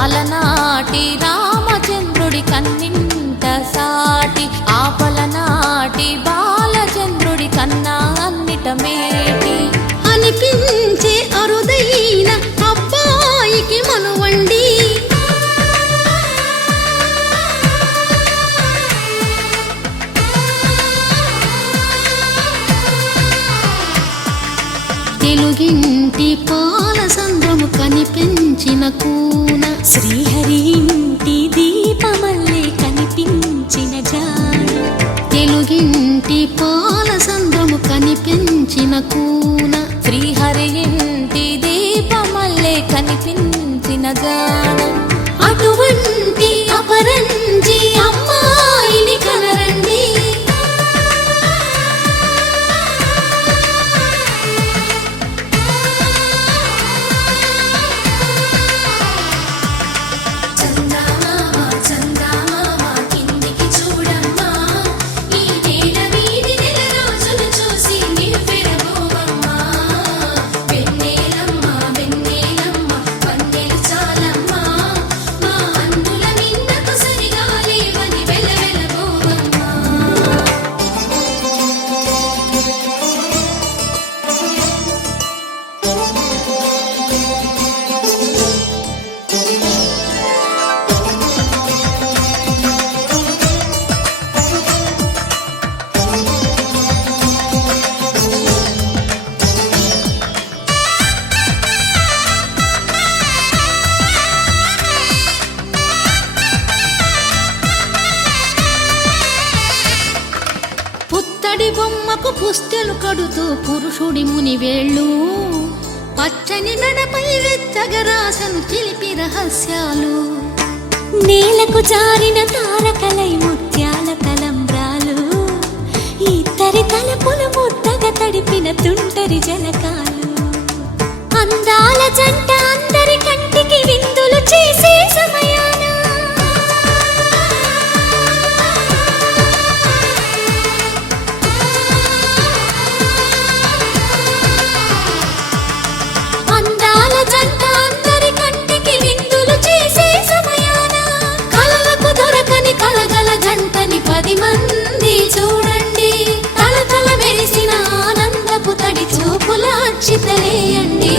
అలనాటి రామచంద్రుడి కన్నింట సాటి ఆపలనాటి బాలచంద్రుడి కన్నా అన్నిట మేటి అనిపించే అరుదైన అబ్బాయికి మనువండి తెలుగింటి పాల సంద్రము కనిపించిన కూన శ్రీహరి ఇంటి దీపమల్లే కనిపించిన జాడ తెలుగింటి పాల సంద్రము కనిపించిన కూన శ్రీహరి ఇంటి దీపమల్లే కనిపించిన జాడ అటువంటి అపరంజి అమ్మాయిని కనరండి పుత్తడి బొమ్మకు పుస్తెలు కడుతూ పురుషుడి ముని వేళ్ళు పచ్చని మెడపై వెచ్చగరాసను చిలిపి రహస్యాలు నేలకు జారిన తారకలై ముత్యాల తలంబ్రాలు ఇద్దరి తలపులు ముద్దగా తడిపిన తుంటరి జలకాలు అందాల జంట అందరి కంటికి విందులు చేసే సమయాన అందాల జంట అందరి కంటికి విందులు చేసే సమయాన కలలకు దొరకని కలగల జంటని 10 మంది చూడండి తలతల మెరిసిన ఆనందపు తడి చూపుల అక్షితలేయండి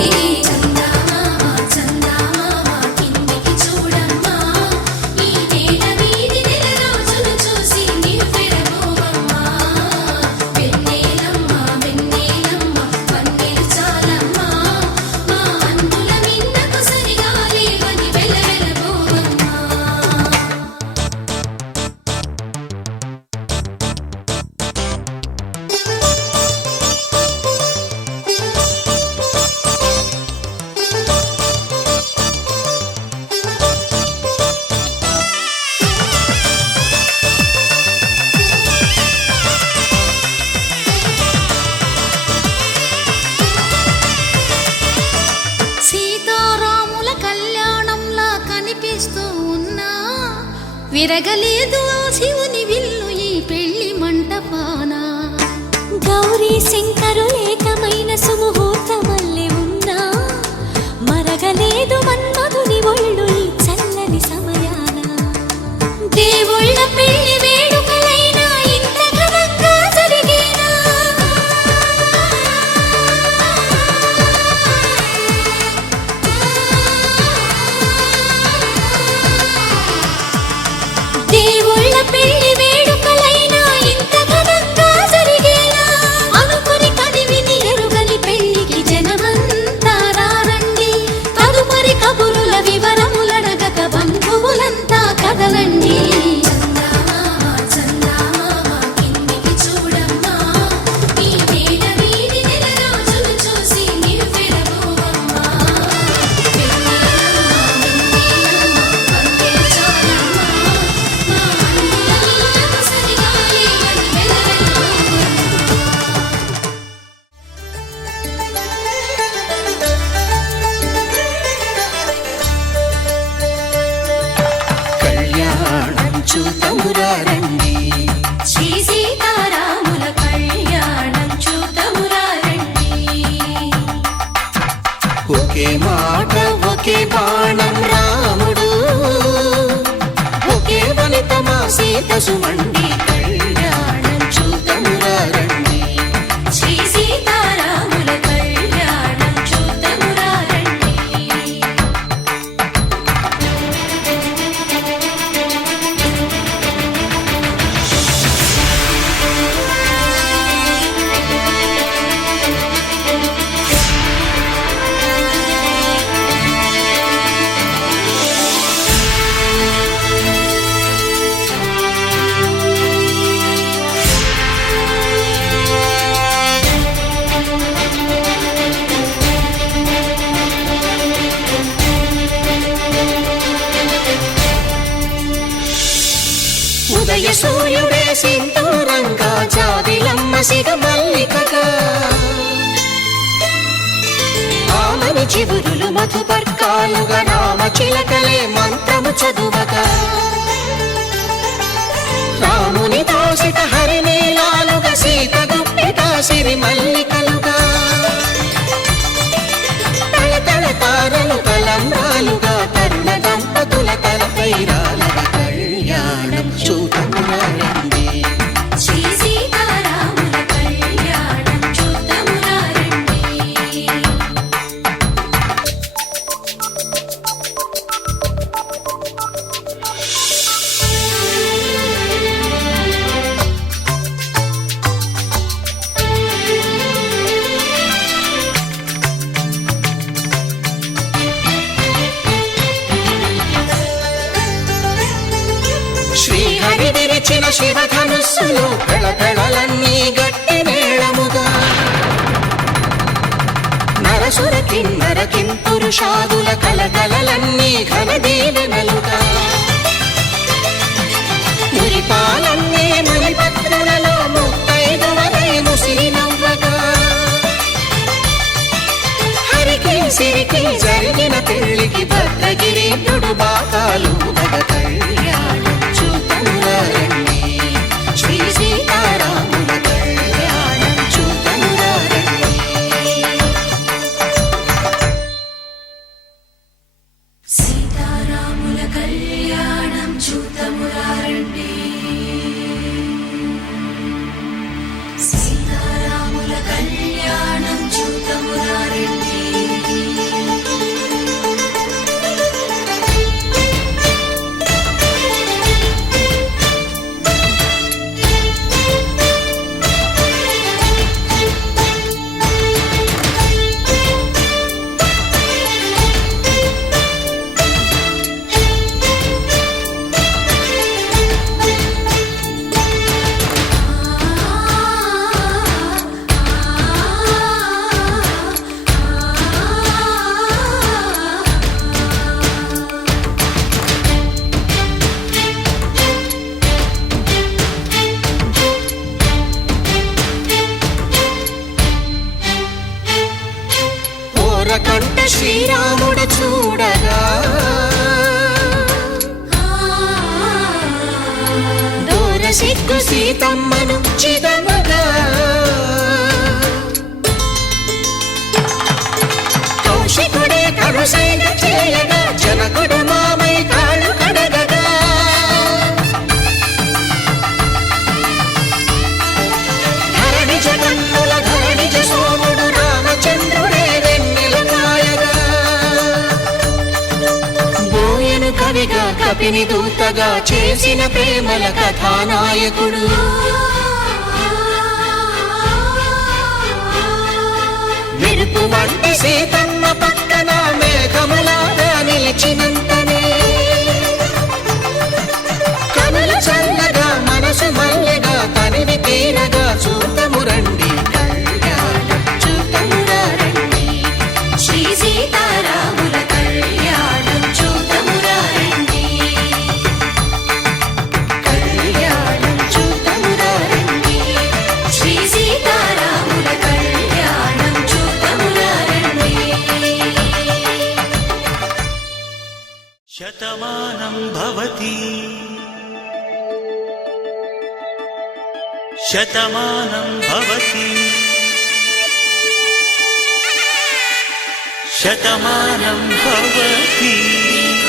సీతారాముల కళ్యాణంలా కనిపిస్తూ ఉన్నా విరగలేదు ఆ శివుని విల్లు ఈ పెళ్లి మంటపాన గౌరీ శంకరులేకమైన సుముహూర్తమల్లె ఉన్నా మరగలేదు మన్మధుని ఒళ్ళు ఈ చల్లని సమయాన దేవుళ్ళ పెళ్లి వేడుకలైనా ఇంత ఘనంగా జరిగేనా దేవుళ్ళ పెళ్లి వేడుకలైనా ఇంత ఘనంగా జరిగేనా అనుకుని కదివిని ఎరుగని పెళ్లికి జనమంతా రారండి తదుపరి కబురుల వివరములడగక బంధువులంతా కదలండి కళ్యాణం చూతమురారండి శ్రీ సీతారాముల కళ్యాణం చూతమురారండి ఒకే మాట ఒకే బాణం రాముడు సూర్యుడే సింధూరంగా జాబిలమ్మ సిగ మల్లికగా ఆమని చివురులు మధుపర్కాలుగా రామ చిలకలే మంత్రము చదువగా రాముని దోసిట హరినీలాలుగా సీత గుప్పిట సిరి మల్లికలుగా తళతళ తారలు తలంబ్రాలుగా తరుణ దంపతుల తలపైరాలుగా కళ్యాణం చూడమురండి శ్రీ సీతారాముల కళ్యాణం చూద్దామురా రండి. శ్రీహరి విరిచిన శివధనుస్సులు పెళపెళలన్నీ గట్టి మేళముగా నరసుర కిన్నర కింపురుషాదుల కలకలలన్నీ ఘన దీవెనలుగా మురిపాలన్నీ మునిపత్రులలో ముత్తైదువలై ముసిరి నవ్వగా హరికి సిరికి జరిగిన పెళ్లికి భద్రగిరీంద్రుడు బాకాలు మగ కళ్యాణం చూడమురండి శ్రీ సీతారాముల కళ్యాణం చూడమురండి సీతారాముల కళ్యాణం చూద్దామురా రండి. సీతారాముల కళ్యాణం చూద్దామురా రండి. ఓరకంట శ్రీరాముడు చూడగా దూర సిగ్గు సీతమ్మను చిదమగా కౌశికుడే కరుసైన చేయగా జనకుడు మామై కాళ్ళు కడగగా ధరణి జగన్నుల ధరణిజ సోముడు రామచంద్రుడే వెన్నెల కాయగా బోయను కవిగా కపిని దూతగా చేసిన ప్రేమల కథానాయకుడు మెరుపు వంటి సీతమ్మ పక్కన మేఘములాగా నిలిచినంతనే కనుల చల్లగా మనసు మల్లెగా తనివి తీరగా చూడమురండి కళ్యాణం చూడమురా రండి శ్రీ సీతారాముల కళ్యాణం చూద్దామురా రండి. కళ్యాణం చూడమురా రండి శ్రీ సీతారాముల కళ్యాణం చూద్దామురా రండి. శతమానం భవతి శతమానం భవతి శతమానం భవతి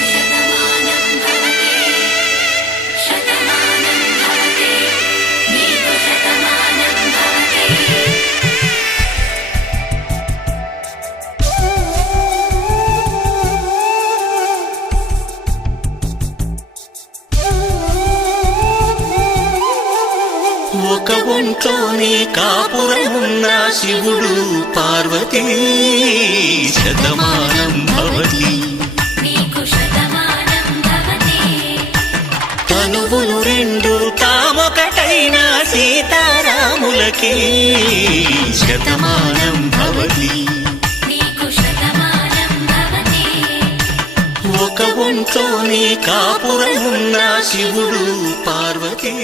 శతమానం భవతి శతమానం భవతి నీకు శతమానం భవతి. ఒక ఒంట్లోనే కాపురమున్న శివుడు పార్వతీ శతమానం భవతి నీకు శతమానం భవతి. తనువులు రెండు తామొకటైన సీతారాములకి శతమానం భవతి నీకు శతమానం భవతి. ఒక ఒంట్లోనే కాపురం ఉన్న శివుడు పార్వతీ.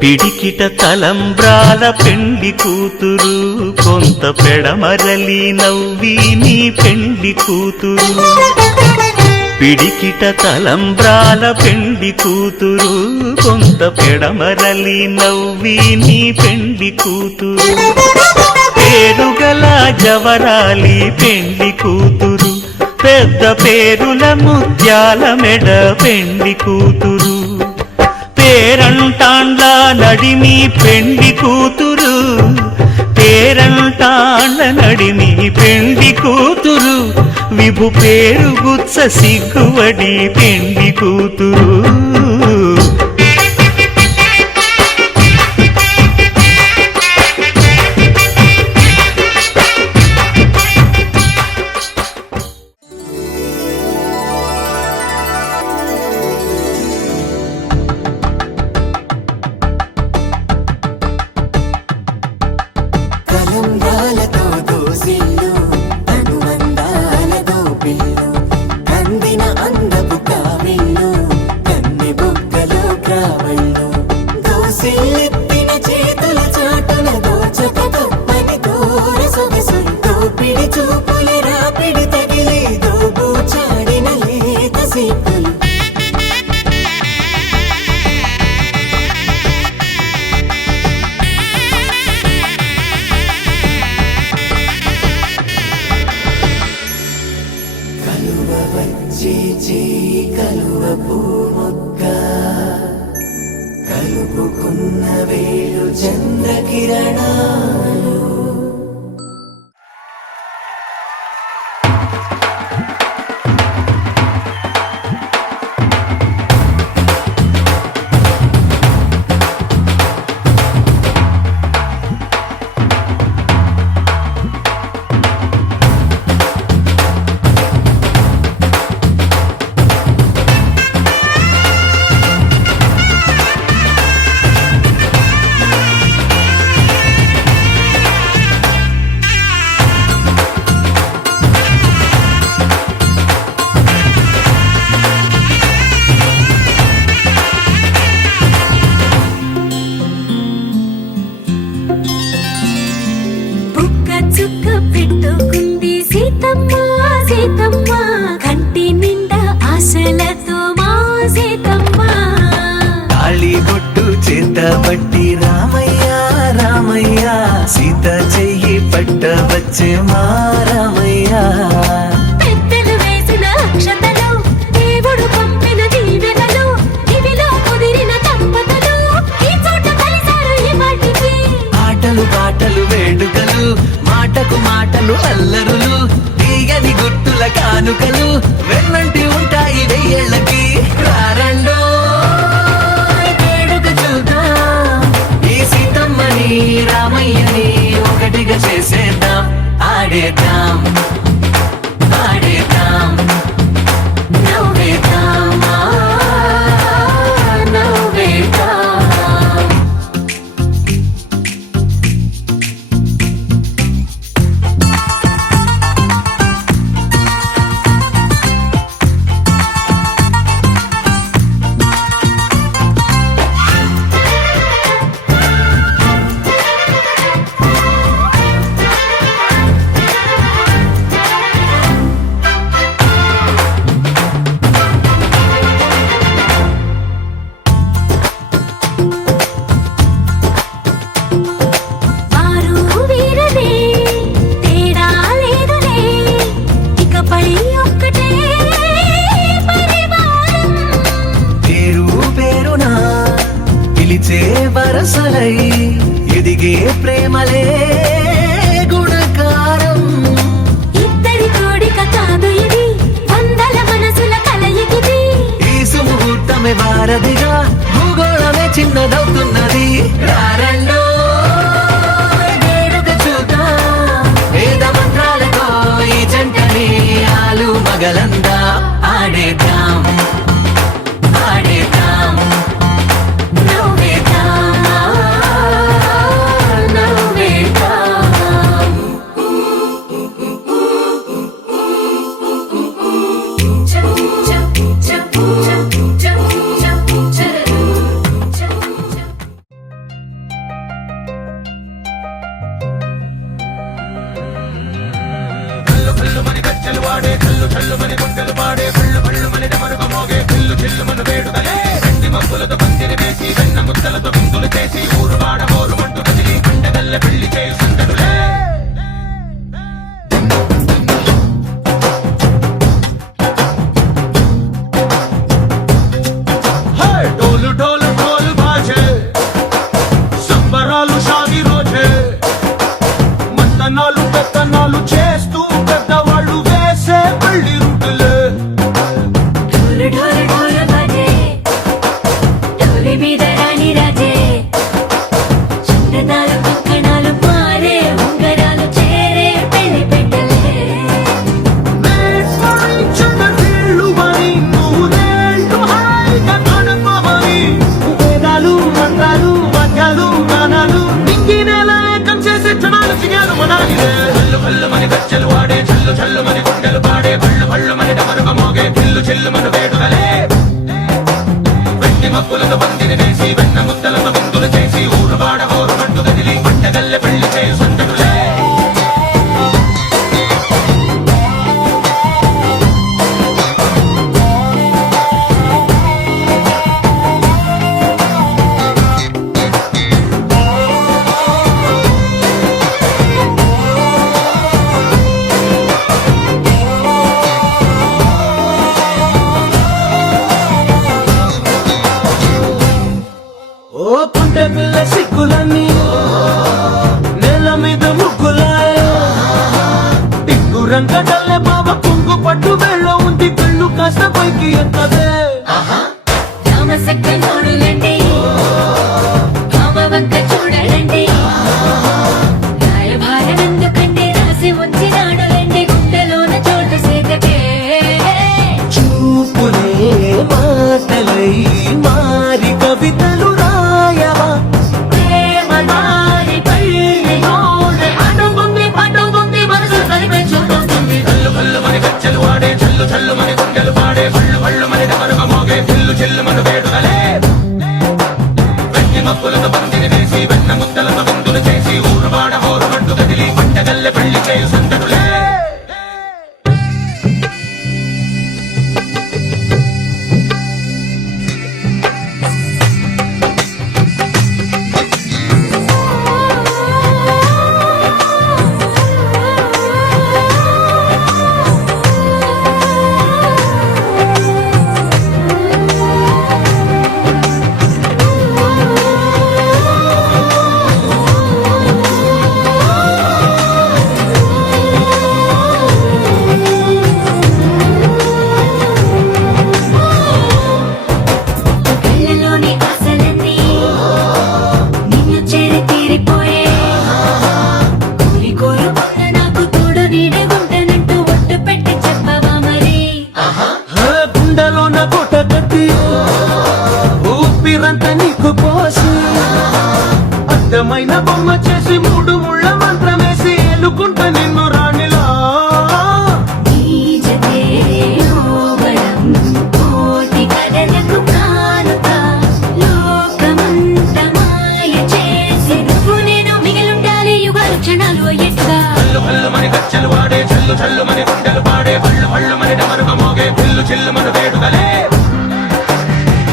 పిడికిట తలంబ్రాల పెండ్లి కూతురు, కొంత పెడమరలి నవ్వి నీ పెండ్లి కూతురు. పిడికిట తలంబ్రాల పెండ్లి కూతురు, కొంత పెడమరలి నవ్వి నీ పెండ్లి కూతురు. పేరుగల జవరాలి పెండ్లి కూతురు, పెద్ద పేరుల ముత్యాల మెడ పెండ్లి కూతురు. పేరంటాండ్ల నడిమి పెండ్లి కూతురు, పేరంటాండ్ల నడిమి పెండ్లి కూతురు. విభు పేరు గుత్స సిగ్గువడి పెండ్లి కూతురు. తలంబ్రాలతో దోసిళ్ళు అనుబంధాలతో పిల్లు కందిన అందపు కావిళ్ళు కన్నె బుగ్గలో క్రావళ్ళు దోసిళ్ళెత్తిన చేతుల చాటున దోచక తప్పని దూర సొగసులు దోపిడి చూపుల రాపిడి తగిలి దోబూచాడిన లేత సీకులు. కలువ వచ్చే చేయి కలువ పూమొక్క కలుపుకున్న వేలు చంద్రకిరణాలు. బుక్క చుక్క పెట్టుకుంది సీతమ్మ సీతమ్మ, కంటి నిండా ఆశలతో మా సీతమ్మ. తాళి బొట్టు చేత పట్టి రామయ్య రామయ్య, సీత చెయ్యి పట్ట వచ్చే మా రామయ్య. పెద్దలు వేసిన అక్షతలు, దేవుడు పంపిన దీవెనలు, ఇవిలో కుదిరిన దంపతులు ఈ చోట కలిసారు ఈ వాటికి. ఆటలు పాటలు వేడుకలు, మాటకు మాటలు అల్లరులు, తీయని గుర్తుల కానుకలు వెన్నంటి ఉంటాయి వెయ్యేళ్ళకి. రారండో వేడుక చూద్దాం, ఈ సీతమ్మని రామయ్యని ఒకటిగా చేసేద్దాం. ఆడేద్దాం ఆడేద్దాం నవ్వేద్దాం నవ్వేద్దాం. పగలందా ఆడేద్దాం ఆడేద్దాం నవ్వేద్దాం నవ్వేద్దాం డోలు డోలు డోలు బాజే సంబరాలు షాది రోజే మత్తనాలు పెత్తనాలు చేస్తూ పెద్దవాళ్ళు వేసే పెళ్లి రూటులే ఢోలు ఢోలు ఢోలు బజే ఢోలి మీద రాణి రాజే చందనాలు కంకణాలు మారే ఉంగరాలు చేరే పెళ్లి పెట్టలే వేదాలు మంత్రాలు వాద్యాలు గానాలు ఇంకినేలా ఏకం చేసే క్షణాలు చిగాలు మనాలిలే భల్లు భల్లు మని గజ్జలు వాడే చల్లు చల్లు మని గుండెలు పాడే భళ్ళు భళ్ళు మని డమరుగ మోగే చిల్లు చిల్లు మను వేడుదలే వెండి మబ్బులతో పందిరి వేసి వెన్న ముద్దలతో విందులు చేసి ఊరు వాడ హోరు మట్టు గదిలి పంటగల్లె పెళ్లి చేయి సందడులే ఓ పుంటె పిల్ల సిక్కులన్నీ నేల మీద ముగ్గులాయ టిక్కు రంగడల్లే బాబ కుంగు పట్టు వెళ్ళ ఉంది కళ్ళు కాస్త పైకి ఎత్తదే రామ సక్క నోడులండి రామ వంక చూడడండి రాయభారం ఎందుకండి రాసి ఉంచినాడులండి గుండెలోన చోటు సేదకే చూపులే మాటలై మారి కవితలు రాయవా ప్రేమ దారి పల్లి నోడే అడుగుంది పట్టుకుంది మనసు కలిపే చూస్తుంది కళ్ళు కళ్ళు మని గజ్జలు వాడే చల్లు చల్లు మని గుండెలు పాడే భళ్ళు భళ్ళు మని డమరుగ మోగే చిల్లు చిల్లు మను వేడుదలే వెండి మబ్బులతో పందిరి వేసి వెన్న ముద్దలతో విందులు చేసి ఊరు వాడ హోరు మట్టు గదిలి పంటగల్లె పెళ్లి చేయు సందడులే కళ్ళలోని ఆశలన్నీ నిన్ను చేరి తీరిపోయే కోరి కోరుకున్న నాకు తోడు నీడగుంటనంటూ ఒట్టు పెట్టి చెప్పవా మరి గుండెలోన గుట్ట కట్టి ఊపిరంతా నీకు పోసి అర్థమైన బొమ్మ చేసి మూడు ముళ్ళ మంత్రమేసి ఏలుకుంటా నిన్ను రాణిలా నీ జతే ఓవడం కోటి కలలకు కానుక లోకమంత మాయ చేసి నువ్వు నేను మిగిలుండాలి యుగాలు క్షణాలు అయ్యేట్టుగా భళ్ళు భళ్ళు మని గజ్జలు వాడే చల్లు చల్లు మని గుండెలు పాడే భళ్ళు భళ్ళు మని డమరుగ మోగే చిల్లు చిల్లు మను వేడుదలే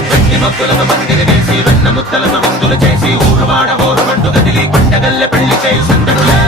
వెండి మబ్బులతో పందిరి వేసి వెన్న ముద్దలతో విందులు చేసి ఊరు వాడ హోరు మట్టు గదిలి పంటగల్లె పెళ్లి చేయు సందడులే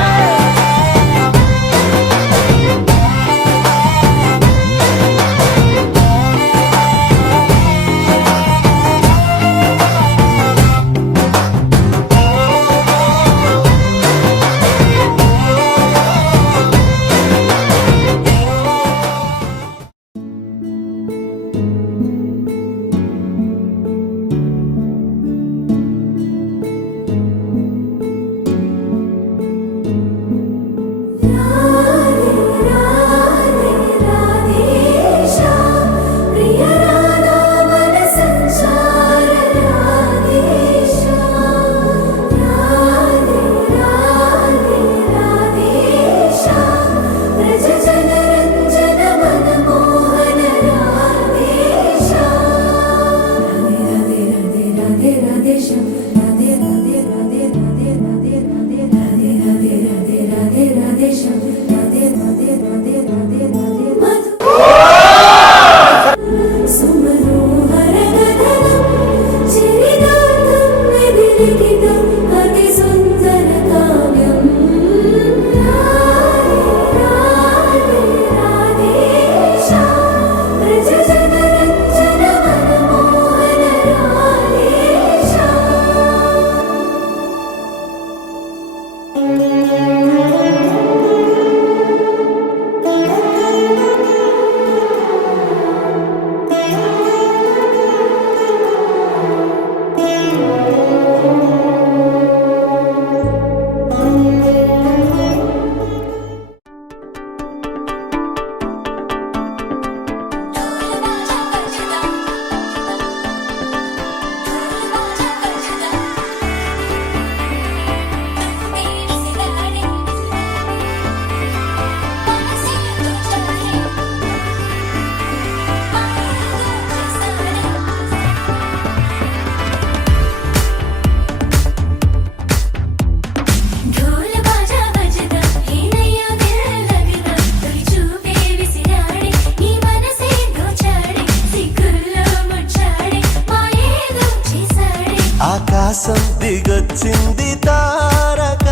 ఆకాశం దిగొచ్చింది తారక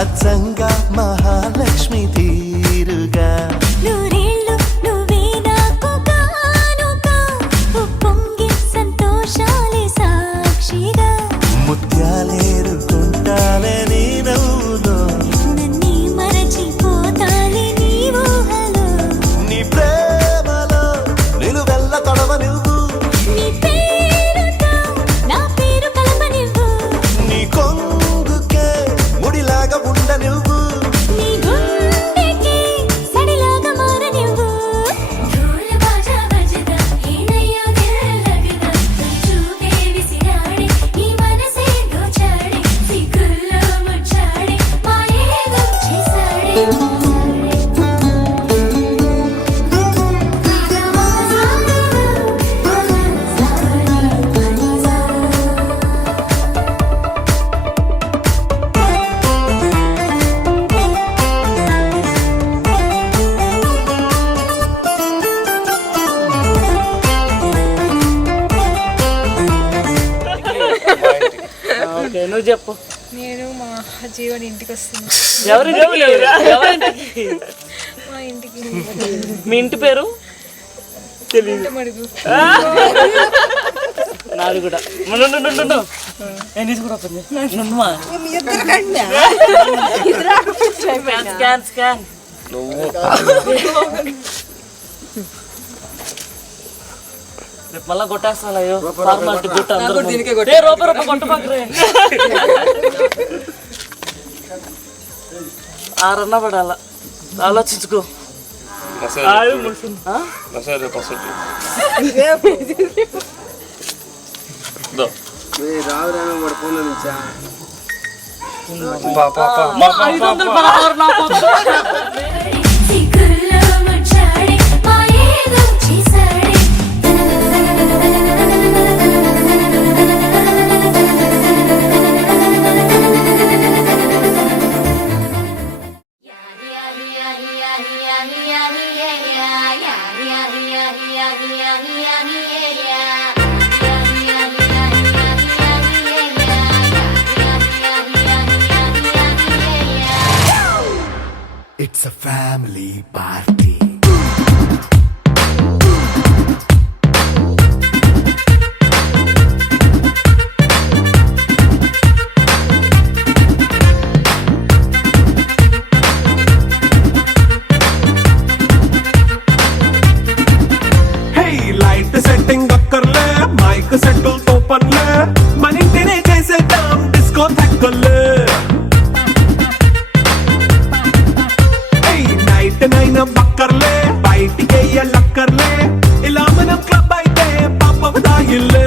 అచ్చంగా మహాలక్ష్మి తీరుగా నూరేళ్ళు నువ్వే నాకు కానుక ఉప్పొంగే సంతోషాలే సాక్షిగా ముత్యాలేరుకుంటాలే నీ నవ్వులో నన్నే మరచిపోతాలే నీ ఊహలో నీ ప్రేమలో నిలువెల్ల తడవ నువ్వు నీ పేరుతో నా పేరు కలపనివ్వు నీ కొంగుకే ముడిలాగా ఉండ నువ్వు నీ గుండెకి సడిలాగా మారనివ్వు ఢోల్ బాజా బజదా ఏనయ్యో దిల్ లగదా చూపే విసిరాడే నీ మనసే దోచాడే సిగ్గుల్లో ముచ్చాడే మాయేదో చేసాడే ఓకే నువ్వు చెప్పు. నేను మా జీవన్ ఇంటికి వస్తుంది ఎవరింటికి? మా ఇంటికి మీ ఇంటి పేరు తెలియదు. మడుగు నాది కూడా నీది కూడా స్కాన్ స్కాన్ రేపు మళ్ళా కొట్టేస్తాను అయ్యో ఫార్మాలిటీ గుట్ట రూపాయి కొట్టమాకరే 6 అన్నా పడాల ఆలోచించుకో సిగ్గుల్లో ముచ్చాడే మాయేదో చేసాడే It's a family party. Hey, light setting అక్కర్లే మైక్ సెట్టుల్ తో పనులే మన ఇంటినే చేసేద్దాం డిస్కో థక్కర్లే నైట్ నైన్ బక్కర్లే బయటికి లక్కర్లే ఇలా మనం క్లబ్ అయితే పాప దాయిల్లే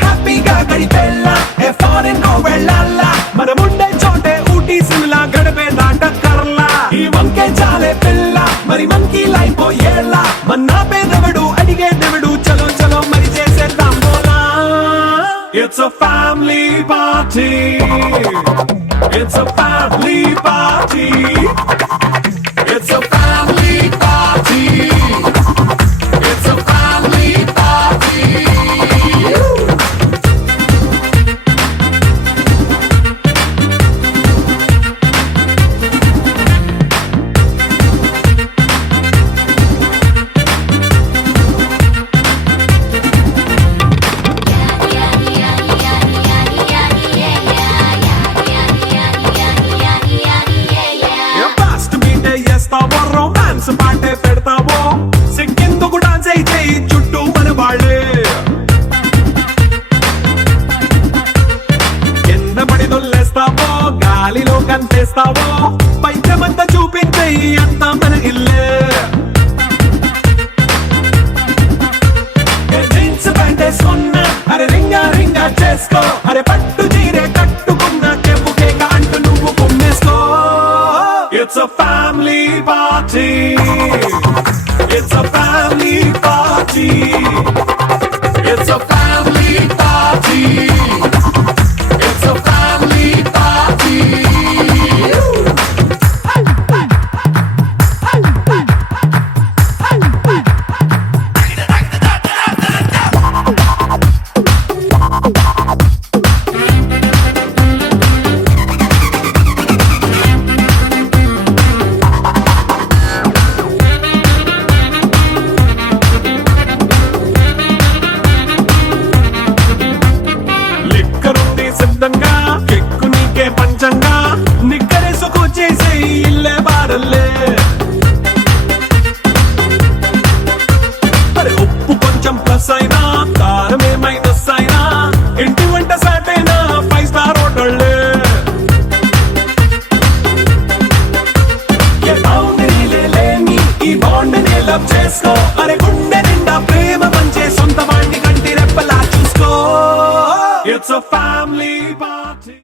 హ్యాపీగా గడిపెళ్ళ ఏ ఫారెన్ నో వెళ్ళాల మనం ఉండే చోటే ఊటీ సిమ్లా గడిపే దాటక్కర్లా ఈ వంకే చాలే పిల్ల మరి మనకి లైఫ్ ఏళ్ళ మన్నా పేదవడు అడిగేదెవడు చలో చలో మరి చేసేద్దాం బోలా it's a family party It's a family party. It's a family party. It's a family party. Romance పాటే పెడతావో సిక్కిందుకు డాన్స్ అయితే చుట్టూ మన వాళ్ళే కింద పడి దొల్లేస్తావో గాలిలో కంటేస్తావో పైచమంతా చూపించే అంతా మన ఇల్లే జీన్స్ ప్యాంటేసుకున్నా అరే రింగా రింగా చేసుకో అరే పట్టు చీరే కట్టుకున్న చెప్పుకే అంటూ నువ్వు కుమ్మేసుకో It's a family party. It's a family party. It's a family party. It's a family party. చేసుకో అరే గుండె నిండా ప్రేమ పంచే సొంత వాణ్ణి కంటి రెప్పలా చూసుకో ఇట్స్ a family